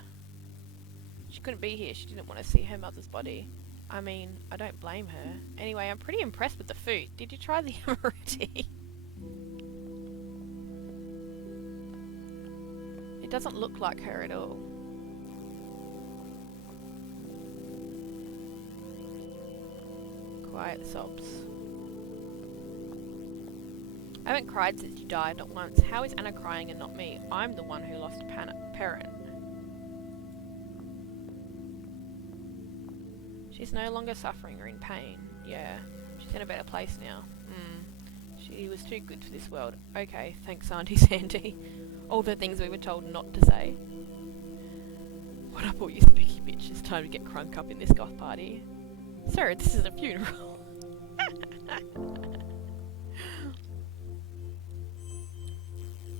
She couldn't be here. She didn't want to see her mother's body. I mean, I don't blame her. Anyway, I'm pretty impressed with the food. Did you try the amaretti? It doesn't look like her at all. Quiet sobs. I haven't cried since you died, not once. How is Anna crying and not me? I'm the one who lost a parent. She's no longer suffering or in pain. Yeah, she's in a better place now. She was too good for this world. Okay, thanks Auntie Sandy. All the things we were told not to say. What up all you spooky bitch? It's time to get crunk up in this goth party. Sir, this is a funeral.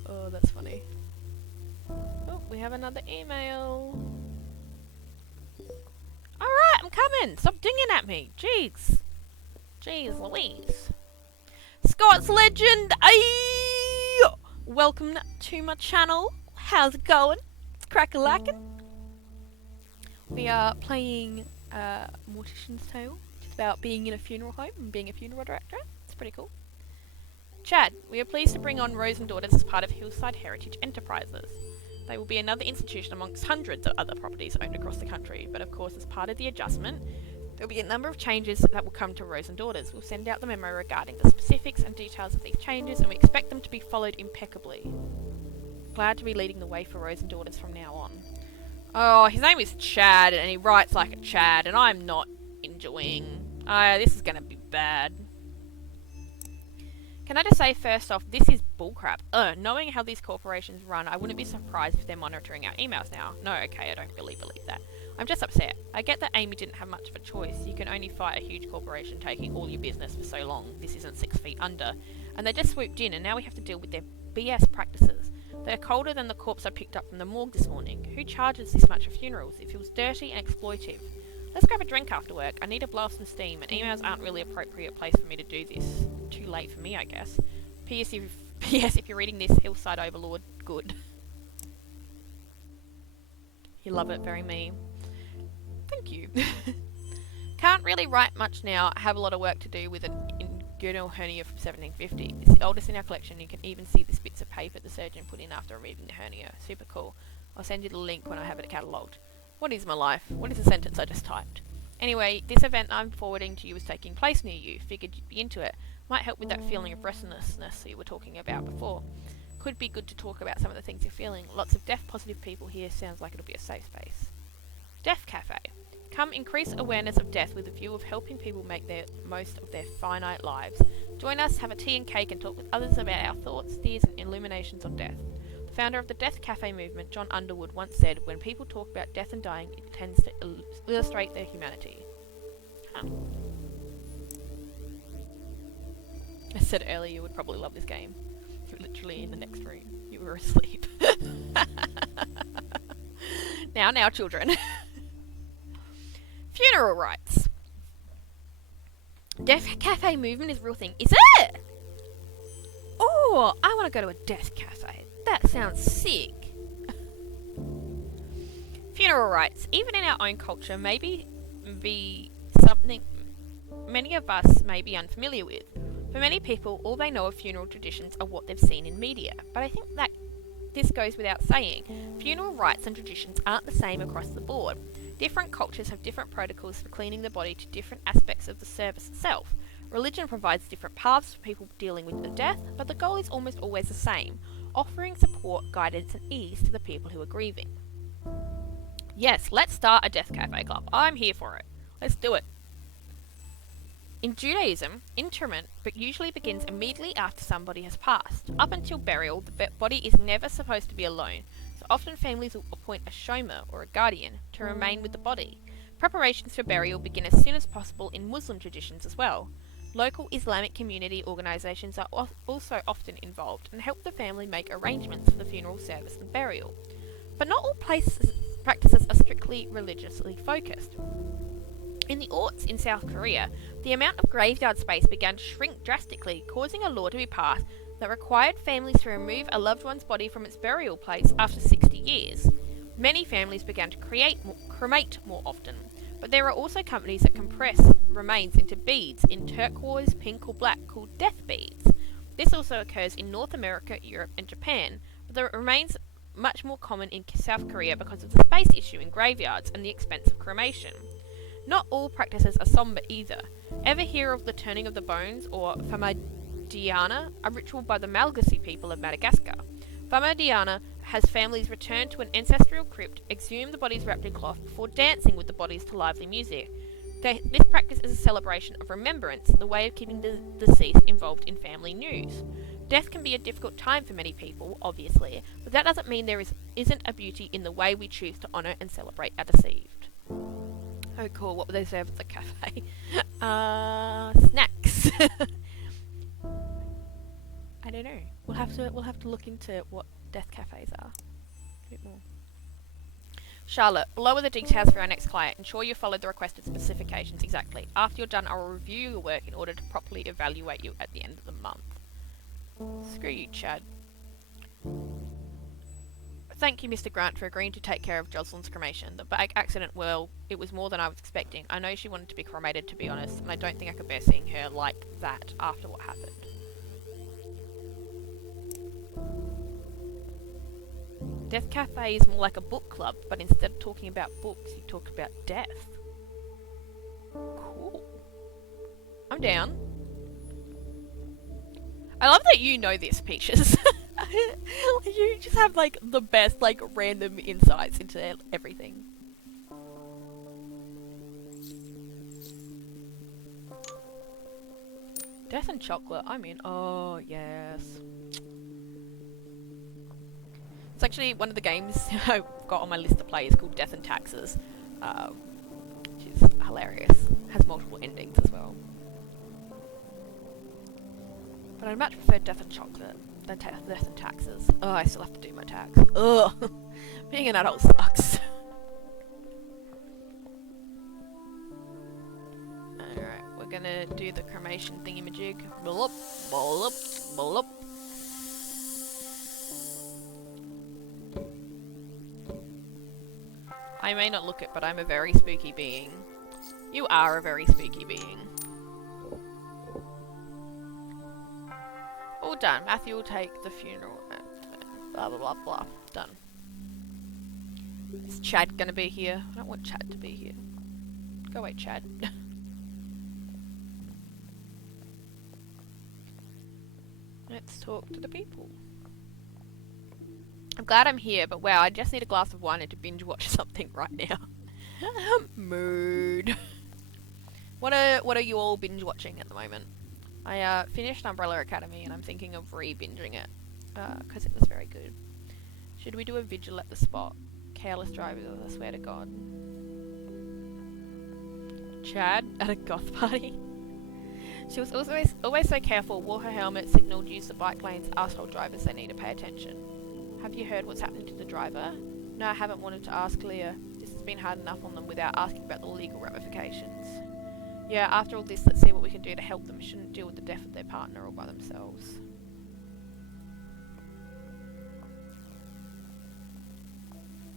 Oh, that's funny. Oh, we have another email. Alright, I'm coming! Stop dinging at me! Jeez. Jeez Louise. Scott's Legend! Aye! Welcome to my channel. How's it going? It's crack-a-lackin'. We are playing Mortician's Tale. It's about being in a funeral home and being a funeral director. It's pretty cool. Chad, we are pleased to bring on Rose and Daughters as part of Hillside Heritage Enterprises. They will be another institution amongst hundreds of other properties owned across the country, but of course as part of the adjustment, there will be a number of changes that will come to Rose and Daughters. We'll send out the memo regarding the specifics and details of these changes, and we expect them to be followed impeccably. Glad to be leading the way for Rose and Daughters from now on. Oh, his name is Chad, and he writes like a Chad, and I'm not enjoying. This is gonna be bad. Can I just say first off, this is bullcrap. Knowing how these corporations run, I wouldn't be surprised if they're monitoring our emails now. No, okay, I don't really believe that. I'm just upset. I get that Amy didn't have much of a choice. You can only fight a huge corporation taking all your business for so long. This isn't 6 feet under. And they just swooped in, and now we have to deal with their BS practices. They're colder than the corpse I picked up from the morgue this morning. Who charges this much for funerals? It feels dirty and exploitive. Let's grab a drink after work. I need to blow off some steam, and emails aren't really appropriate place for me to do this. Too late for me, I guess. P.S. if you're reading this, Hillside Overlord, good. You love it, very me. Thank you. Can't really write much now. I have a lot of work to do with an inguinal hernia from 1750. It's the oldest in our collection. You can even see the bits of paper the surgeon put in after removing the hernia. Super cool. I'll send you the link when I have it catalogued. What is my life? What is the sentence I just typed? Anyway, this event I'm forwarding to you is taking place near you. Figured you'd be into it. Might help with that feeling of restlessness you were talking about before. Could be good to talk about some of the things you're feeling. Lots of deaf positive people here. Sounds like it'll be a safe space. Death Cafe. Come increase awareness of death with a view of helping people make the most of their finite lives. Join us, have a tea and cake, and talk with others about our thoughts, fears, and illuminations on death. The founder of the Death Cafe movement, John Underwood, once said, "When people talk about death and dying, it tends to illustrate their humanity." Huh. I said earlier you would probably love this game. You're literally in the next room. You were asleep. Now, children. Funeral rites. Death Cafe movement is a real thing. Is it? Oh, I want to go to a death cafe. That sounds sick. Funeral rites, even in our own culture, may be something many of us may be unfamiliar with. For many people, all they know of funeral traditions are what they've seen in media. But I think that this goes without saying. Funeral rites and traditions aren't the same across the board. Different cultures have different protocols for cleaning the body to different aspects of the service itself. Religion provides different paths for people dealing with the death, but the goal is almost always the same, offering support, guidance and ease to the people who are grieving. Yes, let's start a death cafe club. I'm here for it. Let's do it. In Judaism, interment usually begins immediately after somebody has passed. Up until burial, the body is never supposed to be alone, so often families will appoint a shomer, or a guardian, to remain with the body. Preparations for burial begin as soon as possible in Muslim traditions as well. Local Islamic community organisations are also often involved and help the family make arrangements for the funeral service and burial. But not all practices are strictly religiously focused. In the Orts in South Korea, the amount of graveyard space began to shrink drastically, causing a law to be passed that required families to remove a loved one's body from its burial place after 60 years. Many families began to cremate more often, but there are also companies that compress remains into beads in turquoise, pink or black called death beads. This also occurs in North America, Europe and Japan, but the remains much more common in South Korea because of the space issue in graveyards and the expense of cremation. Not all practices are somber either. Ever hear of the turning of the bones, or Famadiana, a ritual by the Malagasy people of Madagascar? Famadiana has families return to an ancestral crypt, exhume the bodies wrapped in cloth before dancing with the bodies to lively music. This practice is a celebration of remembrance, the way of keeping the deceased involved in family news. Death can be a difficult time for many people, obviously, but that doesn't mean there isn't a beauty in the way we choose to honour and celebrate our deceased. Oh cool, what would they serve at the cafe? Snacks. I don't know. We'll have to look into what death cafes are a bit more. Charlotte, below are the details for our next client. Ensure you follow the requested specifications exactly. After you're done, I will review your work in order to properly evaluate you at the end of the month. Screw you, Chad. Thank you, Mr. Grant, for agreeing to take care of Jocelyn's cremation. The bag accident, well, it was more than I was expecting. I know she wanted to be cremated, to be honest, and I don't think I could bear seeing her like that after what happened. Death Cafe is more like a book club, but instead of talking about books, you talk about death. Cool. I'm down. I love that you know this, Peaches. You just have like the best like random insights into everything. Death and chocolate, I mean, oh yes. It's actually one of the games I've got on my list to play is called Death and Taxes, which is hilarious. Has multiple endings as well. But I'd much prefer Death and Chocolate than Death and Taxes. Oh, I still have to do my tax. Ugh. Being an adult sucks. Alright, we're gonna do the cremation thingamajig. Blup, blup, blup. I may not look it, but I'm a very spooky being. You are a very spooky being. All done. Matthew will take the funeral. Blah blah blah blah. Done. Is Chad gonna be here? I don't want Chad to be here. Go away, Chad. Let's talk to the people. I'm glad I'm here, but wow, I just need a glass of wine and to binge watch something right now. Mood. What are you all binge watching at the moment? I finished Umbrella Academy and I'm thinking of re-binging it because it was very good. Should we do a vigil at the spot? Careless drivers, I swear to God. Chad at a goth party. She was always so careful, wore her helmet, signalled, used the bike lanes, asked all drivers they need to pay attention. Have you heard what's happening to the driver? No, I haven't wanted to ask Leah. This has been hard enough on them without asking about the legal ramifications. Yeah, after all this, let's see what we can do to help them. Shouldn't deal with the death of their partner all by themselves.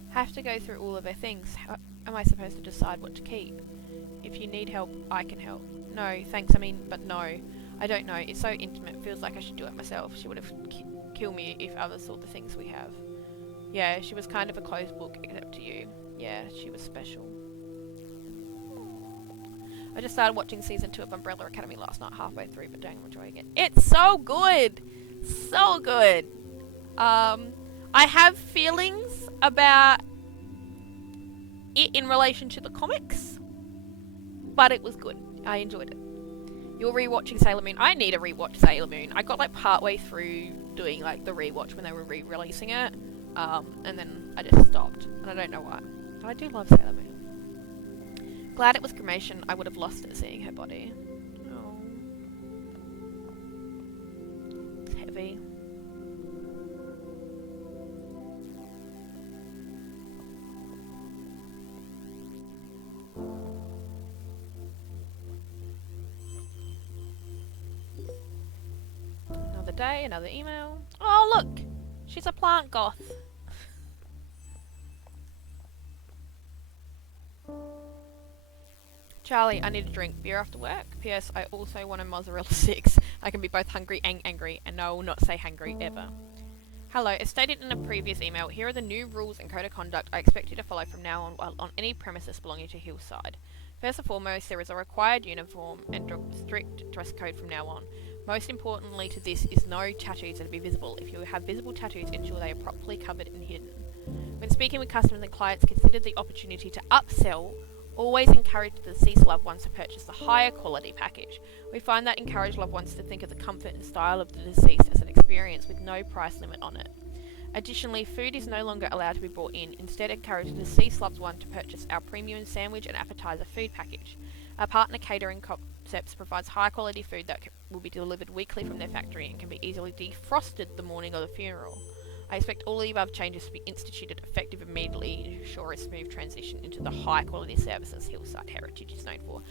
Have to go through all of their things. How am I supposed to decide what to keep? If you need help, I can help. No, thanks, but no. I don't know. It's so intimate. Feels like I should do it myself. She would have killed me if others saw the things we have. Yeah, she was kind of a closed book, except to you. Yeah, she was special. I just started watching season 2 of Umbrella Academy last night, halfway through, but dang, I'm enjoying it. It's so good! So good! I have feelings about it in relation to the comics, but it was good. I enjoyed it. You're rewatching Sailor Moon. I need to rewatch Sailor Moon. I got like partway through doing like the rewatch when they were re-releasing it, and then I just stopped, and I don't know why. But I do love Sailor Moon. Glad it was cremation. I would have lost it seeing her body. Oh, it's heavy. Another day, another email. Oh, look! She's a plant goth. Charlie, I need a drink. Beer after work? P.S. I also want a mozzarella sticks. I can be both hungry and angry, and I will not say hungry ever. Hello, as stated in a previous email, here are the new rules and code of conduct I expect you to follow from now on while on any premises belonging to Hillside. First and foremost, there is a required uniform and strict dress code from now on. Most importantly to this is no tattoos that are visible. If you have visible tattoos, ensure they are properly covered and hidden. When speaking with customers and clients, consider the opportunity to upsell. Always encourage the deceased loved ones to purchase the higher quality package. We find that encourage loved ones to think of the comfort and style of the deceased as an experience with no price limit on it. Additionally, food is no longer allowed to be brought in. Instead, encourage the deceased loved one to purchase our premium sandwich and appetizer food package. Our partner catering concepts provides high quality food that will be delivered weekly from their factory and can be easily defrosted the morning of the funeral. I expect all the above changes to be instituted effective immediately to ensure a smooth transition into the high quality services Hillside Heritage is known for.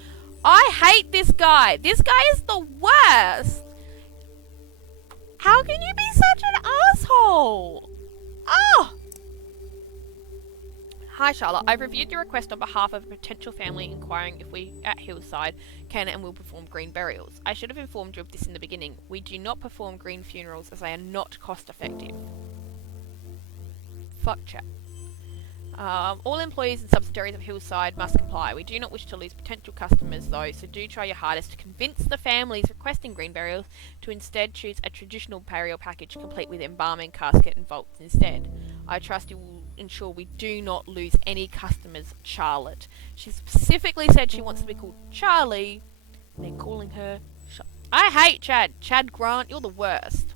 I hate this guy! This guy is the worst! How can you be such an asshole? Oh! Hi Charlotte, I've reviewed your request on behalf of a potential family inquiring if we at Hillside can and will perform green burials. I should have informed you of this in the beginning. We do not perform green funerals as they are not cost effective. Fuck chat. All employees and subsidiaries of Hillside must comply. We do not wish to lose potential customers though, so do try your hardest to convince the families requesting green burials to instead choose a traditional burial package complete with embalming, casket and vaults instead. I trust you will ensure we do not lose any customers, Charlotte. She specifically said she wants to be called Charlie. They're calling her I hate Chad. Chad Grant, you're the worst.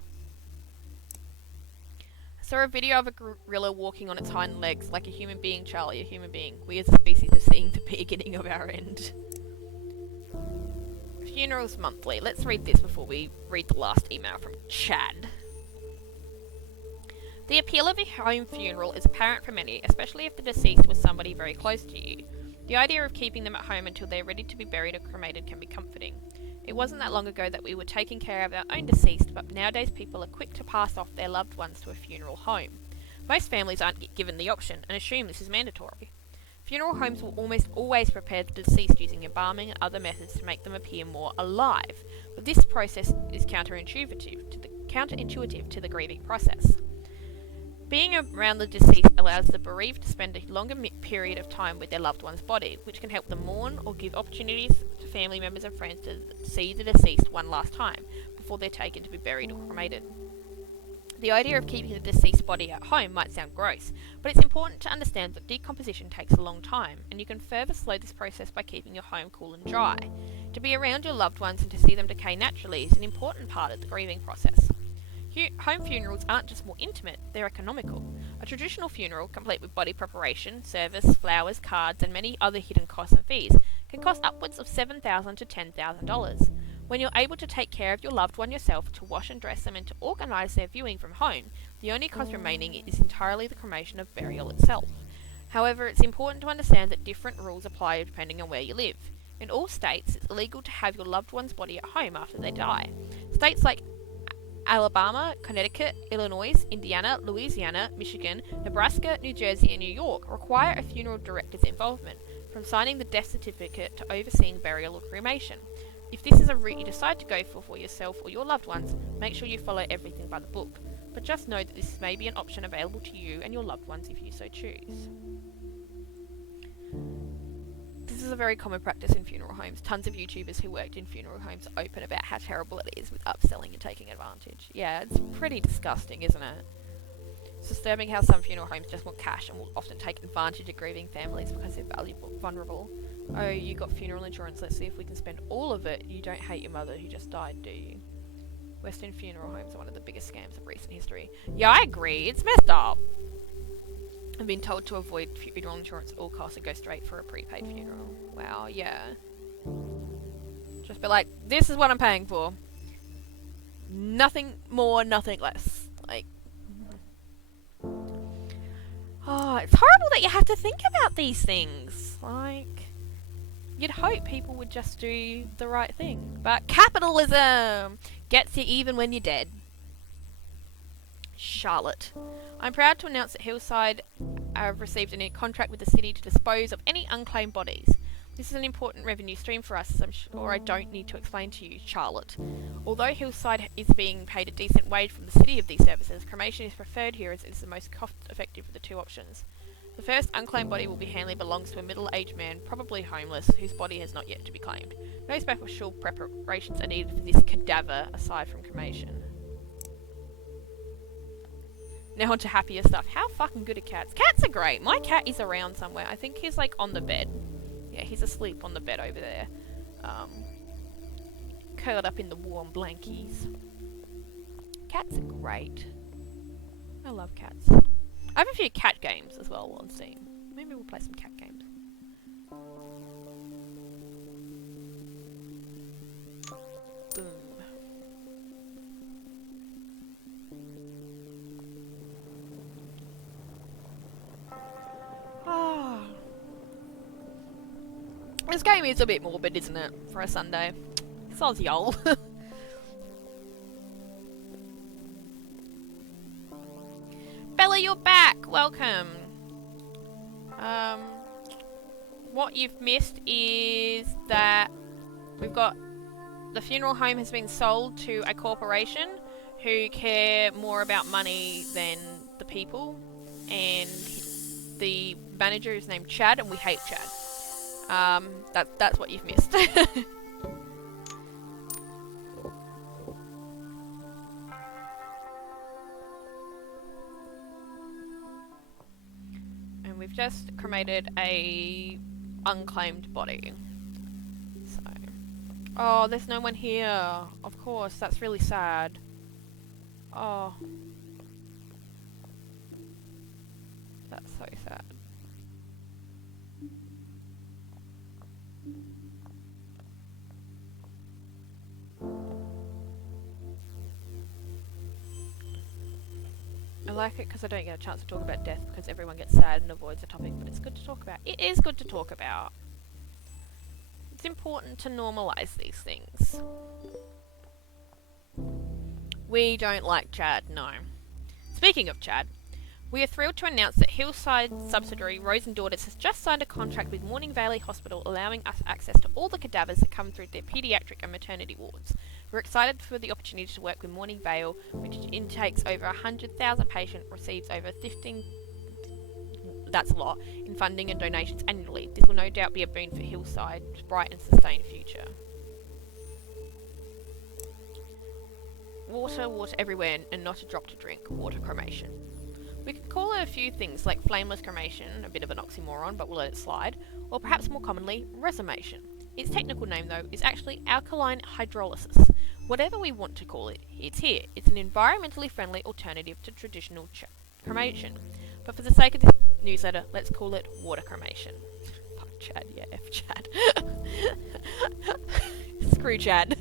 I saw a video of a gorilla walking on its hind legs like a human being, Charlie, a human being. We as a species are seeing the beginning of our end. Funerals monthly. Let's read this before we read the last email from Chad. The appeal of a home funeral is apparent for many, especially if the deceased was somebody very close to you. The idea of keeping them at home until they're ready to be buried or cremated can be comforting. It wasn't that long ago that we were taking care of our own deceased, but nowadays people are quick to pass off their loved ones to a funeral home. Most families aren't given the option and assume this is mandatory. Funeral homes will almost always prepare the deceased using embalming and other methods to make them appear more alive, but this process is counterintuitive to the grieving process. Being around the deceased allows the bereaved to spend a longer period of time with their loved one's body, which can help them mourn or give opportunities to family members and friends to see the deceased one last time before they're taken to be buried or cremated. The idea of keeping the deceased body at home might sound gross, but it's important to understand that decomposition takes a long time, and you can further slow this process by keeping your home cool and dry. To be around your loved ones and to see them decay naturally is an important part of the grieving process. Home funerals aren't just more intimate, they're economical. A traditional funeral, complete with body preparation, service, flowers, cards, and many other hidden costs and fees, can cost upwards of $7,000 to $10,000. When you're able to take care of your loved one yourself, to wash and dress them, and to organise their viewing from home, the only cost remaining is entirely the cremation of burial itself. However, it's important to understand that different rules apply depending on where you live. In all states, it's illegal to have your loved one's body at home after they die. States like Alabama, Connecticut, Illinois, Indiana, Louisiana, Michigan, Nebraska, New Jersey, and New York require a funeral director's involvement, from signing the death certificate to overseeing burial or cremation. If this is a route you decide to go for yourself or your loved ones, make sure you follow everything by the book. But just know that this may be an option available to you and your loved ones if you so choose. This is a very common practice in funeral homes. Tons of YouTubers who worked in funeral homes open about how terrible it is with upselling and taking advantage. Yeah, it's pretty disgusting, isn't it? It's disturbing how some funeral homes just want cash and will often take advantage of grieving families because they're vulnerable. Oh, you got funeral insurance, let's see if we can spend all of it. You don't hate your mother who just died, do you? Western funeral homes are one of the biggest scams of recent history. Yeah, I agree, it's messed up. I've been told to avoid funeral insurance at all costs and go straight for a prepaid funeral. Wow, yeah. Just be like, this is what I'm paying for. Nothing more, nothing less. Like, oh, it's horrible that you have to think about these things. Like, you'd hope people would just do the right thing. But capitalism gets you even when you're dead. Charlotte. I'm proud to announce that Hillside have received a new contract with the city to dispose of any unclaimed bodies. This is an important revenue stream for us, as I'm sure I don't need to explain to you, Charlotte. Although Hillside is being paid a decent wage from the city of these services, cremation is preferred here as it is the most cost-effective of the two options. The first unclaimed body will be handled belongs to a middle-aged man, probably homeless, whose body has not yet to be claimed. No special preparations are needed for this cadaver, aside from cremation. Now on to happier stuff. How fucking good are cats? Cats are great. My cat is around somewhere. I think he's like on the bed. Yeah, he's asleep on the bed over there. Curled up in the warm blankies. Cats are great. I love cats. I have a few cat games as well on Steam. Maybe we'll play some cat games. Boom. This game is a bit morbid, isn't it, for a Sunday? Soz y'all. Bella, you're back! Welcome. What you've missed is that we've got the funeral home has been sold to a corporation who care more about money than the people, and the manager is named Chad, and we hate Chad. That's what you've missed. And we've just cremated a unclaimed body. So, oh, there's no one here. Of course, that's really sad. Oh, that's so sad. I like it because I don't get a chance to talk about death because everyone gets sad and avoids the topic, but it's good to talk about. It is good to talk about. It's important to normalise these things. We don't like Chad, no. Speaking of Chad, we are thrilled to announce that Hillside subsidiary Rose and Daughters has just signed a contract with Morning Valley Hospital, allowing us access to all the cadavers that come through their paediatric and maternity wards. We're excited for the opportunity to work with Morning Vale, which intakes over 100,000 patients, receives over 15, that's a lot, in funding and donations annually. This will no doubt be a boon for Hillside's bright and sustained future. water, water everywhere, and not a drop to drink, water cremation. We could call it a few things like flameless cremation, a bit of an oxymoron, but we'll let it slide, or perhaps more commonly, resomation. Its technical name, though, is actually alkaline hydrolysis. Whatever we want to call it, it's here. It's an environmentally friendly alternative to traditional cremation. But for the sake of this newsletter, let's call it water cremation. Fuck Chad, yeah, F Chad. Screw Chad.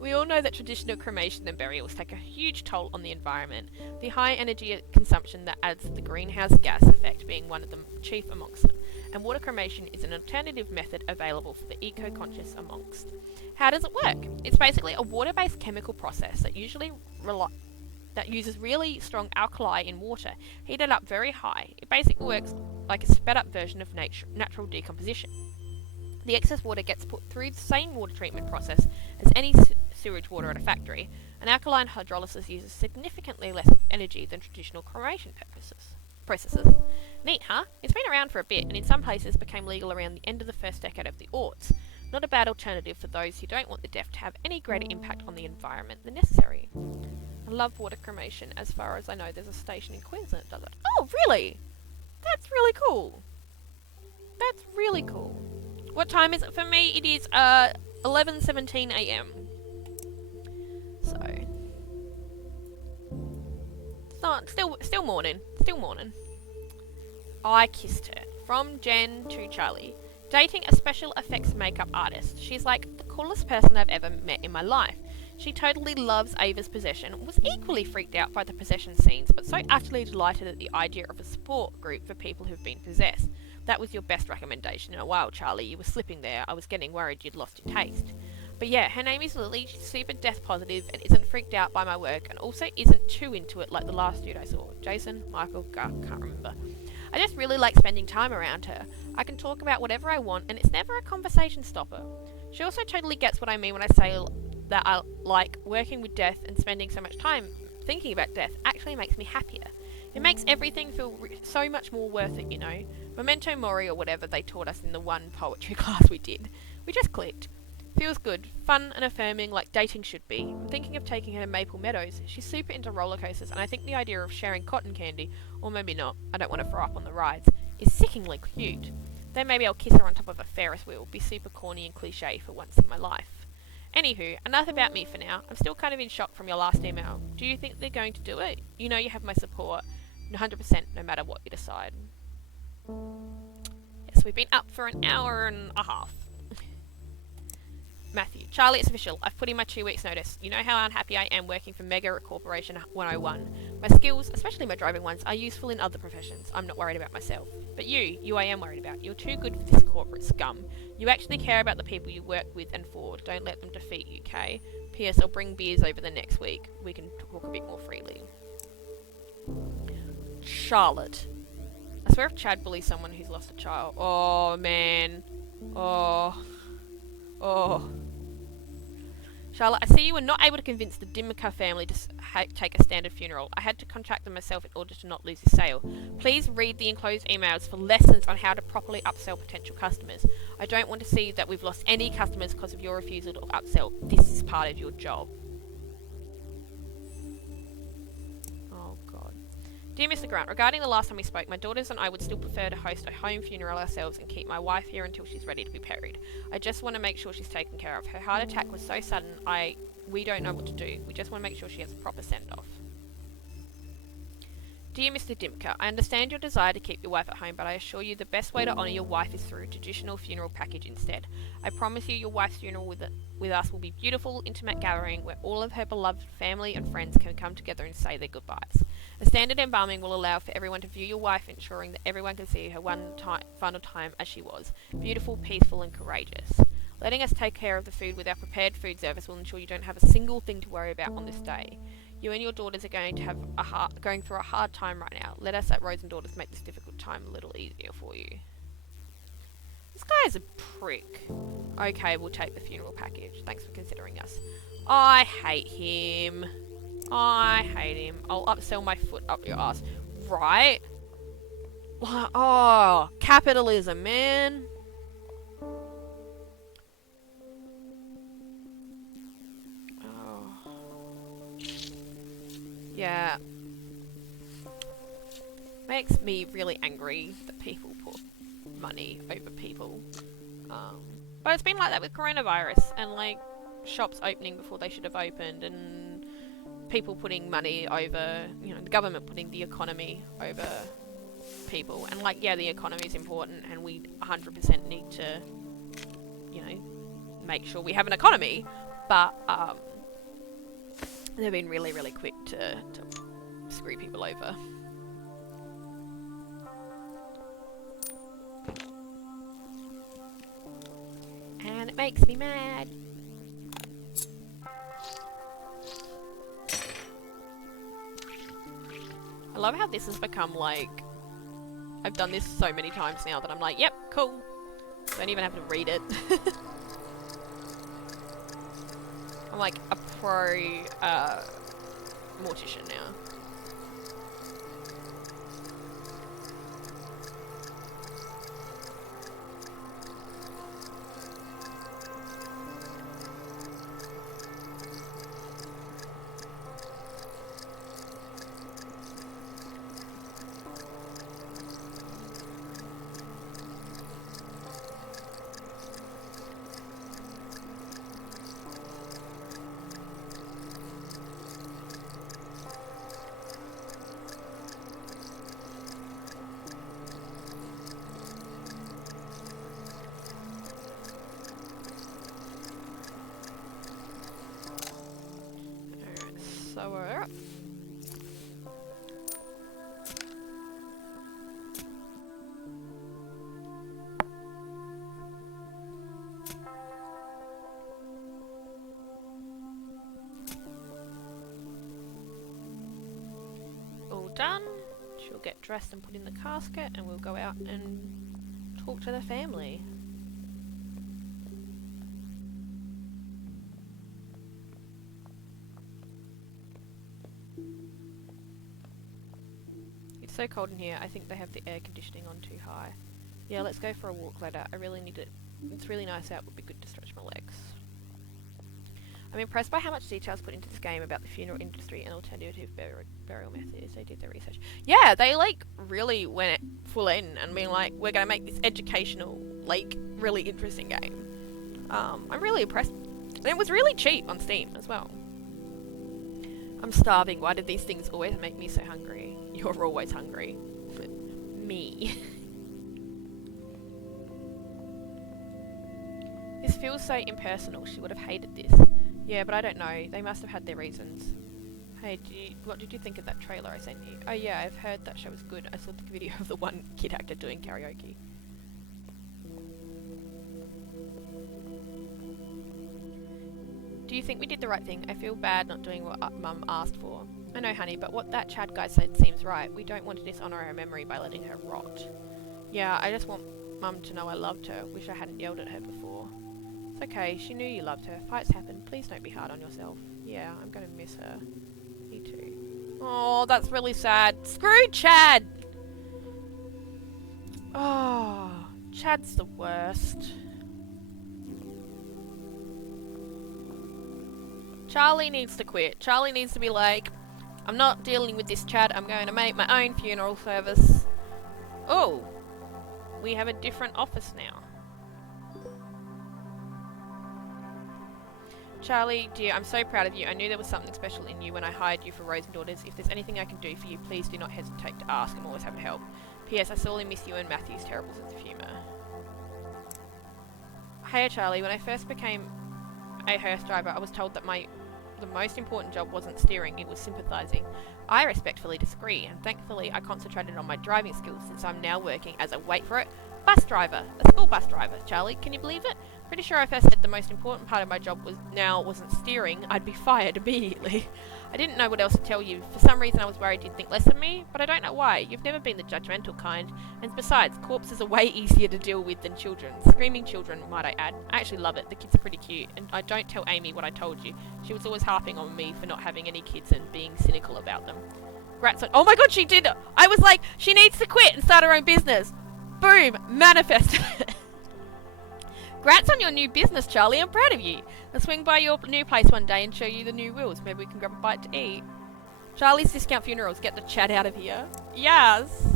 We all know that traditional cremation and burials take a huge toll on the environment, the high energy consumption that adds to the greenhouse gas effect being one of the chief amongst them, and water cremation is an alternative method available for the eco-conscious amongst. How does it work? It's basically a water-based chemical process that uses really strong alkali in water, heated up very high. It basically works like a sped-up version of natural decomposition. The excess water gets put through the same water treatment process as any sewage water at a factory, and alkaline hydrolysis uses significantly less energy than traditional cremation processes. Neat, huh? It's been around for a bit, and in some places became legal around the end of the first decade of the aughts. Not a bad alternative for those who don't want the death to have any greater impact on the environment than necessary. I love water cremation. As far as I know, there's a station in Queensland that does it. Oh, really? That's really cool. That's really cool. What time is it for me? It is 11:17 a.m. So it's not still morning. Still morning. I kissed her. From Jen to Charlie. Dating a special effects makeup artist. She's like the coolest person I've ever met in my life. She totally loves Ava's possession, was equally freaked out by the possession scenes, but so utterly delighted at the idea of a support group for people who've been possessed. That was your best recommendation in a while, Charlie. You were slipping there. I was getting worried you'd lost your taste. But yeah, her name is Lily. She's super death positive and isn't freaked out by my work, and also isn't too into it like the last dude I saw. Jason, Michael, can't remember. I just really like spending time around her. I can talk about whatever I want, and it's never a conversation stopper. She also totally gets what I mean when I say that I like working with death, and spending so much time thinking about death actually makes me happier. It makes everything feel so much more worth it, you know. Memento Mori or whatever they taught us in the one poetry class we did. We just clicked. Feels good, fun and affirming like dating should be. I'm thinking of taking her to Maple Meadows. She's super into roller coasters, and I think the idea of sharing cotton candy, or maybe not, I don't want to throw up on the rides, is sickeningly cute. Then maybe I'll kiss her on top of a Ferris wheel, be super corny and cliche for once in my life. Anywho, enough about me for now. I'm still kind of in shock from your last email. Do you think they're going to do it? You know you have my support. 100% no matter what you decide. Yes, we've been up for an hour and a half. Matthew. Charlie, it's official. I've put in my 2 weeks notice. You know how unhappy I am working for Mega Corporation 101. My skills, especially my driving ones, are useful in other professions. I'm not worried about myself. But you I am worried about. You're too good for this corporate scum. You actually care about the people you work with and for. Don't let them defeat you, okay? P.S. I'll bring beers over the next week. We can talk a bit more freely. Charlotte. I swear if Chad bullies someone who's lost a child. Oh, man. Oh. Charlotte, I see you were not able to convince the Dimka family to take a standard funeral. I had to contact them myself in order to not lose the sale. Please read the enclosed emails for lessons on how to properly upsell potential customers. I don't want to see that we've lost any customers because of your refusal to upsell. This is part of your job. Oh, God. Dear Mr. Grant, regarding the last time we spoke, my daughters and I would still prefer to host a home funeral ourselves and keep my wife here until she's ready to be buried. I just want to make sure she's taken care of. Her heart attack was so sudden, we don't know what to do. We just want to make sure she has a proper send-off. Dear Mr. Dimka, I understand your desire to keep your wife at home, but I assure you the best way to honour your wife is through a traditional funeral package instead. I promise you your wife's funeral with us will be a beautiful, intimate gathering where all of her beloved family and friends can come together and say their goodbyes. A standard embalming will allow for everyone to view your wife, ensuring that everyone can see her final time as she was, beautiful, peaceful and courageous. Letting us take care of the food with our prepared food service will ensure you don't have a single thing to worry about on this day. You and your daughters are going through a hard time right now. Let us at Rose and Daughters make this difficult time a little easier for you. This guy's a prick. Okay, we'll take the funeral package. Thanks for considering us. I hate him. I'll upsell my foot up your ass. Right? Oh, capitalism, man. Yeah. Makes me really angry that people put money over people. But it's been like that with coronavirus and like shops opening before they should have opened and people putting money over, you know, the government putting the economy over people. And like, yeah, the economy is important and we 100% need to, you know, make sure we have an economy. But they've been really, really quick to screw people over. And it makes me mad. I love how this has become like... I've done this so many times now that I'm like, yep, cool. Don't even have to read it. I'm like a pro mortician now. So we're up. All done. She'll get dressed and put in the casket and we'll go out and talk to the family. It's so cold in here, I think they have the air conditioning on too high. Yeah, let's go for a walk later. I really need it. It's really nice out, would be good to stretch my legs. I'm impressed by how much detail is put into this game about the funeral industry and alternative burial methods. They did their research. Yeah, they like really went full in and being like, we're gonna make this educational, like, really interesting game. I'm really impressed. And it was really cheap on Steam as well. I'm starving. Why did these things always make me so hungry? You're always hungry. Me. This feels so impersonal. She would have hated this. Yeah, but I don't know. They must have had their reasons. Hey, what did you think of that trailer I sent you? Oh yeah, I've heard that show was good. I saw the video of the one kid actor doing karaoke. Do you think we did the right thing? I feel bad not doing what Mum asked for. I know, honey, but what that Chad guy said seems right. We don't want to dishonour her memory by letting her rot. Yeah, I just want Mum to know I loved her. Wish I hadn't yelled at her before. It's okay, she knew you loved her. Fights happen. Please don't be hard on yourself. Yeah, I'm gonna miss her. Me too. Oh, that's really sad. Screw Chad! Oh, Chad's the worst. Charlie needs to quit. Charlie needs to be like, I'm not dealing with this, Chad. I'm going to make my own funeral service. Oh, we have a different office now. Charlie, dear, I'm so proud of you. I knew there was something special in you when I hired you for Rose and Daughters. If there's anything I can do for you, please do not hesitate to ask. I'm always happy to help. P.S. I sorely miss you and Matthew's terrible sense of humour. Hey, Charlie, when I first became a hearse driver, I was told that the most important job wasn't steering, it was sympathising. I respectfully disagree, and thankfully I concentrated on my driving skills since I'm now working as a, wait for it, bus driver. A school bus driver. Charlie, can you believe it? Pretty sure if I said the most important part of my job wasn't steering, I'd be fired immediately. I didn't know what else to tell you. For some reason I was worried you'd think less of me, but I don't know why. You've never been the judgmental kind. And besides, corpses are way easier to deal with than children. Screaming children, might I add. I actually love it. The kids are pretty cute. And I don't tell Amy what I told you. She was always harping on me for not having any kids and being cynical about them. Grats on— oh my god, she did! I was like, she needs to quit and start her own business. Boom! Manifested it. Grats on your new business, Charlie. I'm proud of you. I'll swing by your new place one day and show you the new wheels. Maybe we can grab a bite to eat. Charlie's Discount Funerals, get the chat out of here. Yes!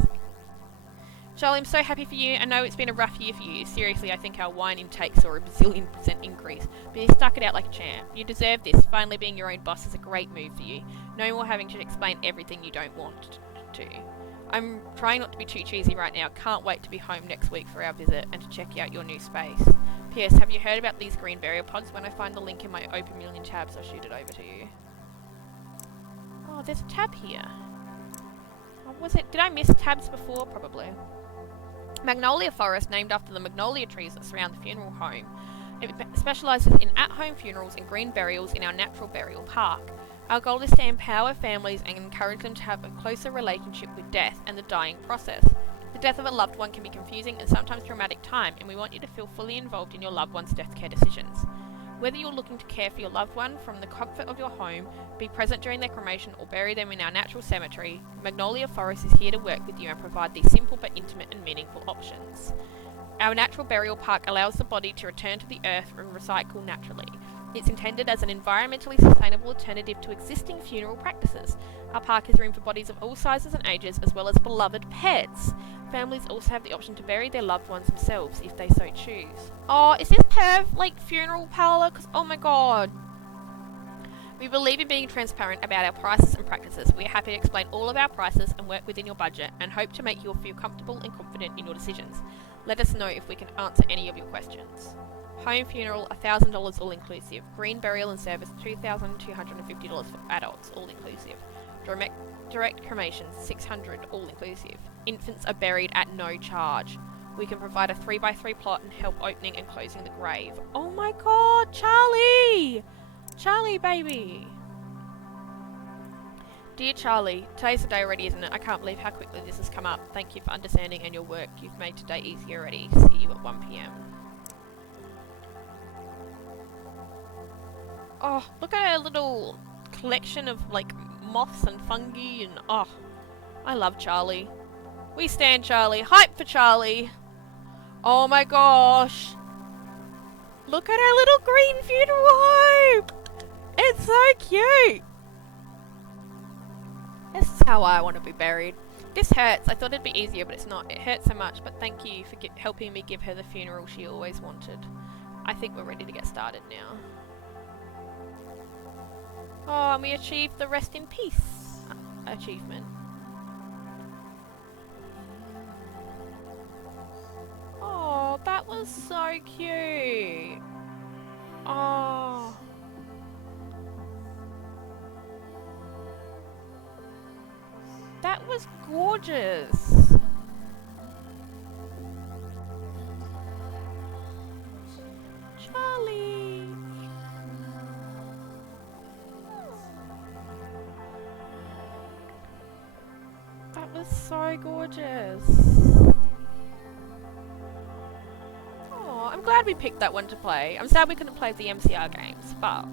Charlie, I'm so happy for you. I know it's been a rough year for you. Seriously, I think our wine intake saw a bazillion% increase. But you stuck it out like a champ. You deserve this. Finally being your own boss is a great move for you. No more having to explain everything you don't want to. I'm trying not to be too cheesy right now. Can't wait to be home next week for our visit and to check out your new space. P.S. Have you heard about these green burial pods? When I find the link in my Open Million tabs, I'll shoot it over to you. Oh, there's a tab here. Oh, was it? Did I miss tabs before? Probably. Magnolia Forest, named after the magnolia trees that surround the funeral home. It specialises in at-home funerals and green burials in our natural burial park. Our goal is to empower families and encourage them to have a closer relationship with death and the dying process. The death of a loved one can be confusing and sometimes traumatic time, and we want you to feel fully involved in your loved one's death care decisions. Whether you're looking to care for your loved one from the comfort of your home, be present during their cremation, or bury them in our natural cemetery, Magnolia Forest is here to work with you and provide these simple but intimate and meaningful options. Our natural burial park allows the body to return to the earth and recycle naturally. It's intended as an environmentally sustainable alternative to existing funeral practices. Our park has room for bodies of all sizes and ages, as well as beloved pets. Families also have the option to bury their loved ones themselves if they so choose. Oh, is this Perv, like, funeral parlour? Because, oh my god. We believe in being transparent about our prices and practices. We are happy to explain all of our prices and work within your budget, and hope to make you feel comfortable and confident in your decisions. Let us know if we can answer any of your questions. Home funeral, $1,000 all inclusive. Green burial and service, $2,250 for adults, all inclusive. Direct cremation, $600 all inclusive. Infants are buried at no charge. We can provide a 3x3 plot and help opening and closing the grave. Oh my god, Charlie! Charlie, baby! Dear Charlie, today's the day already, isn't it? I can't believe how quickly this has come up. Thank you for understanding and your work. You've made today easy already. See you at 1 PM. Oh, look at her little collection of, like, moths and fungi and, oh, I love Charlie. We stand Charlie. Hype for Charlie. Oh my gosh. Look at our little green funeral home. It's so cute. This is how I want to be buried. This hurts. I thought it'd be easier, but it's not. It hurts so much, but thank you for helping me give her the funeral she always wanted. I think we're ready to get started now. Oh, and we achieved the rest in peace achievement. Oh, that was so cute. Oh. That was gorgeous. Charlie. That was so gorgeous. Oh, I'm glad we picked that one to play. I'm sad we couldn't play the MCR games, but...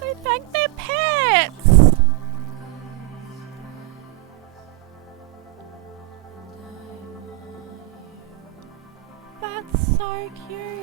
They thank their pets! That's so cute.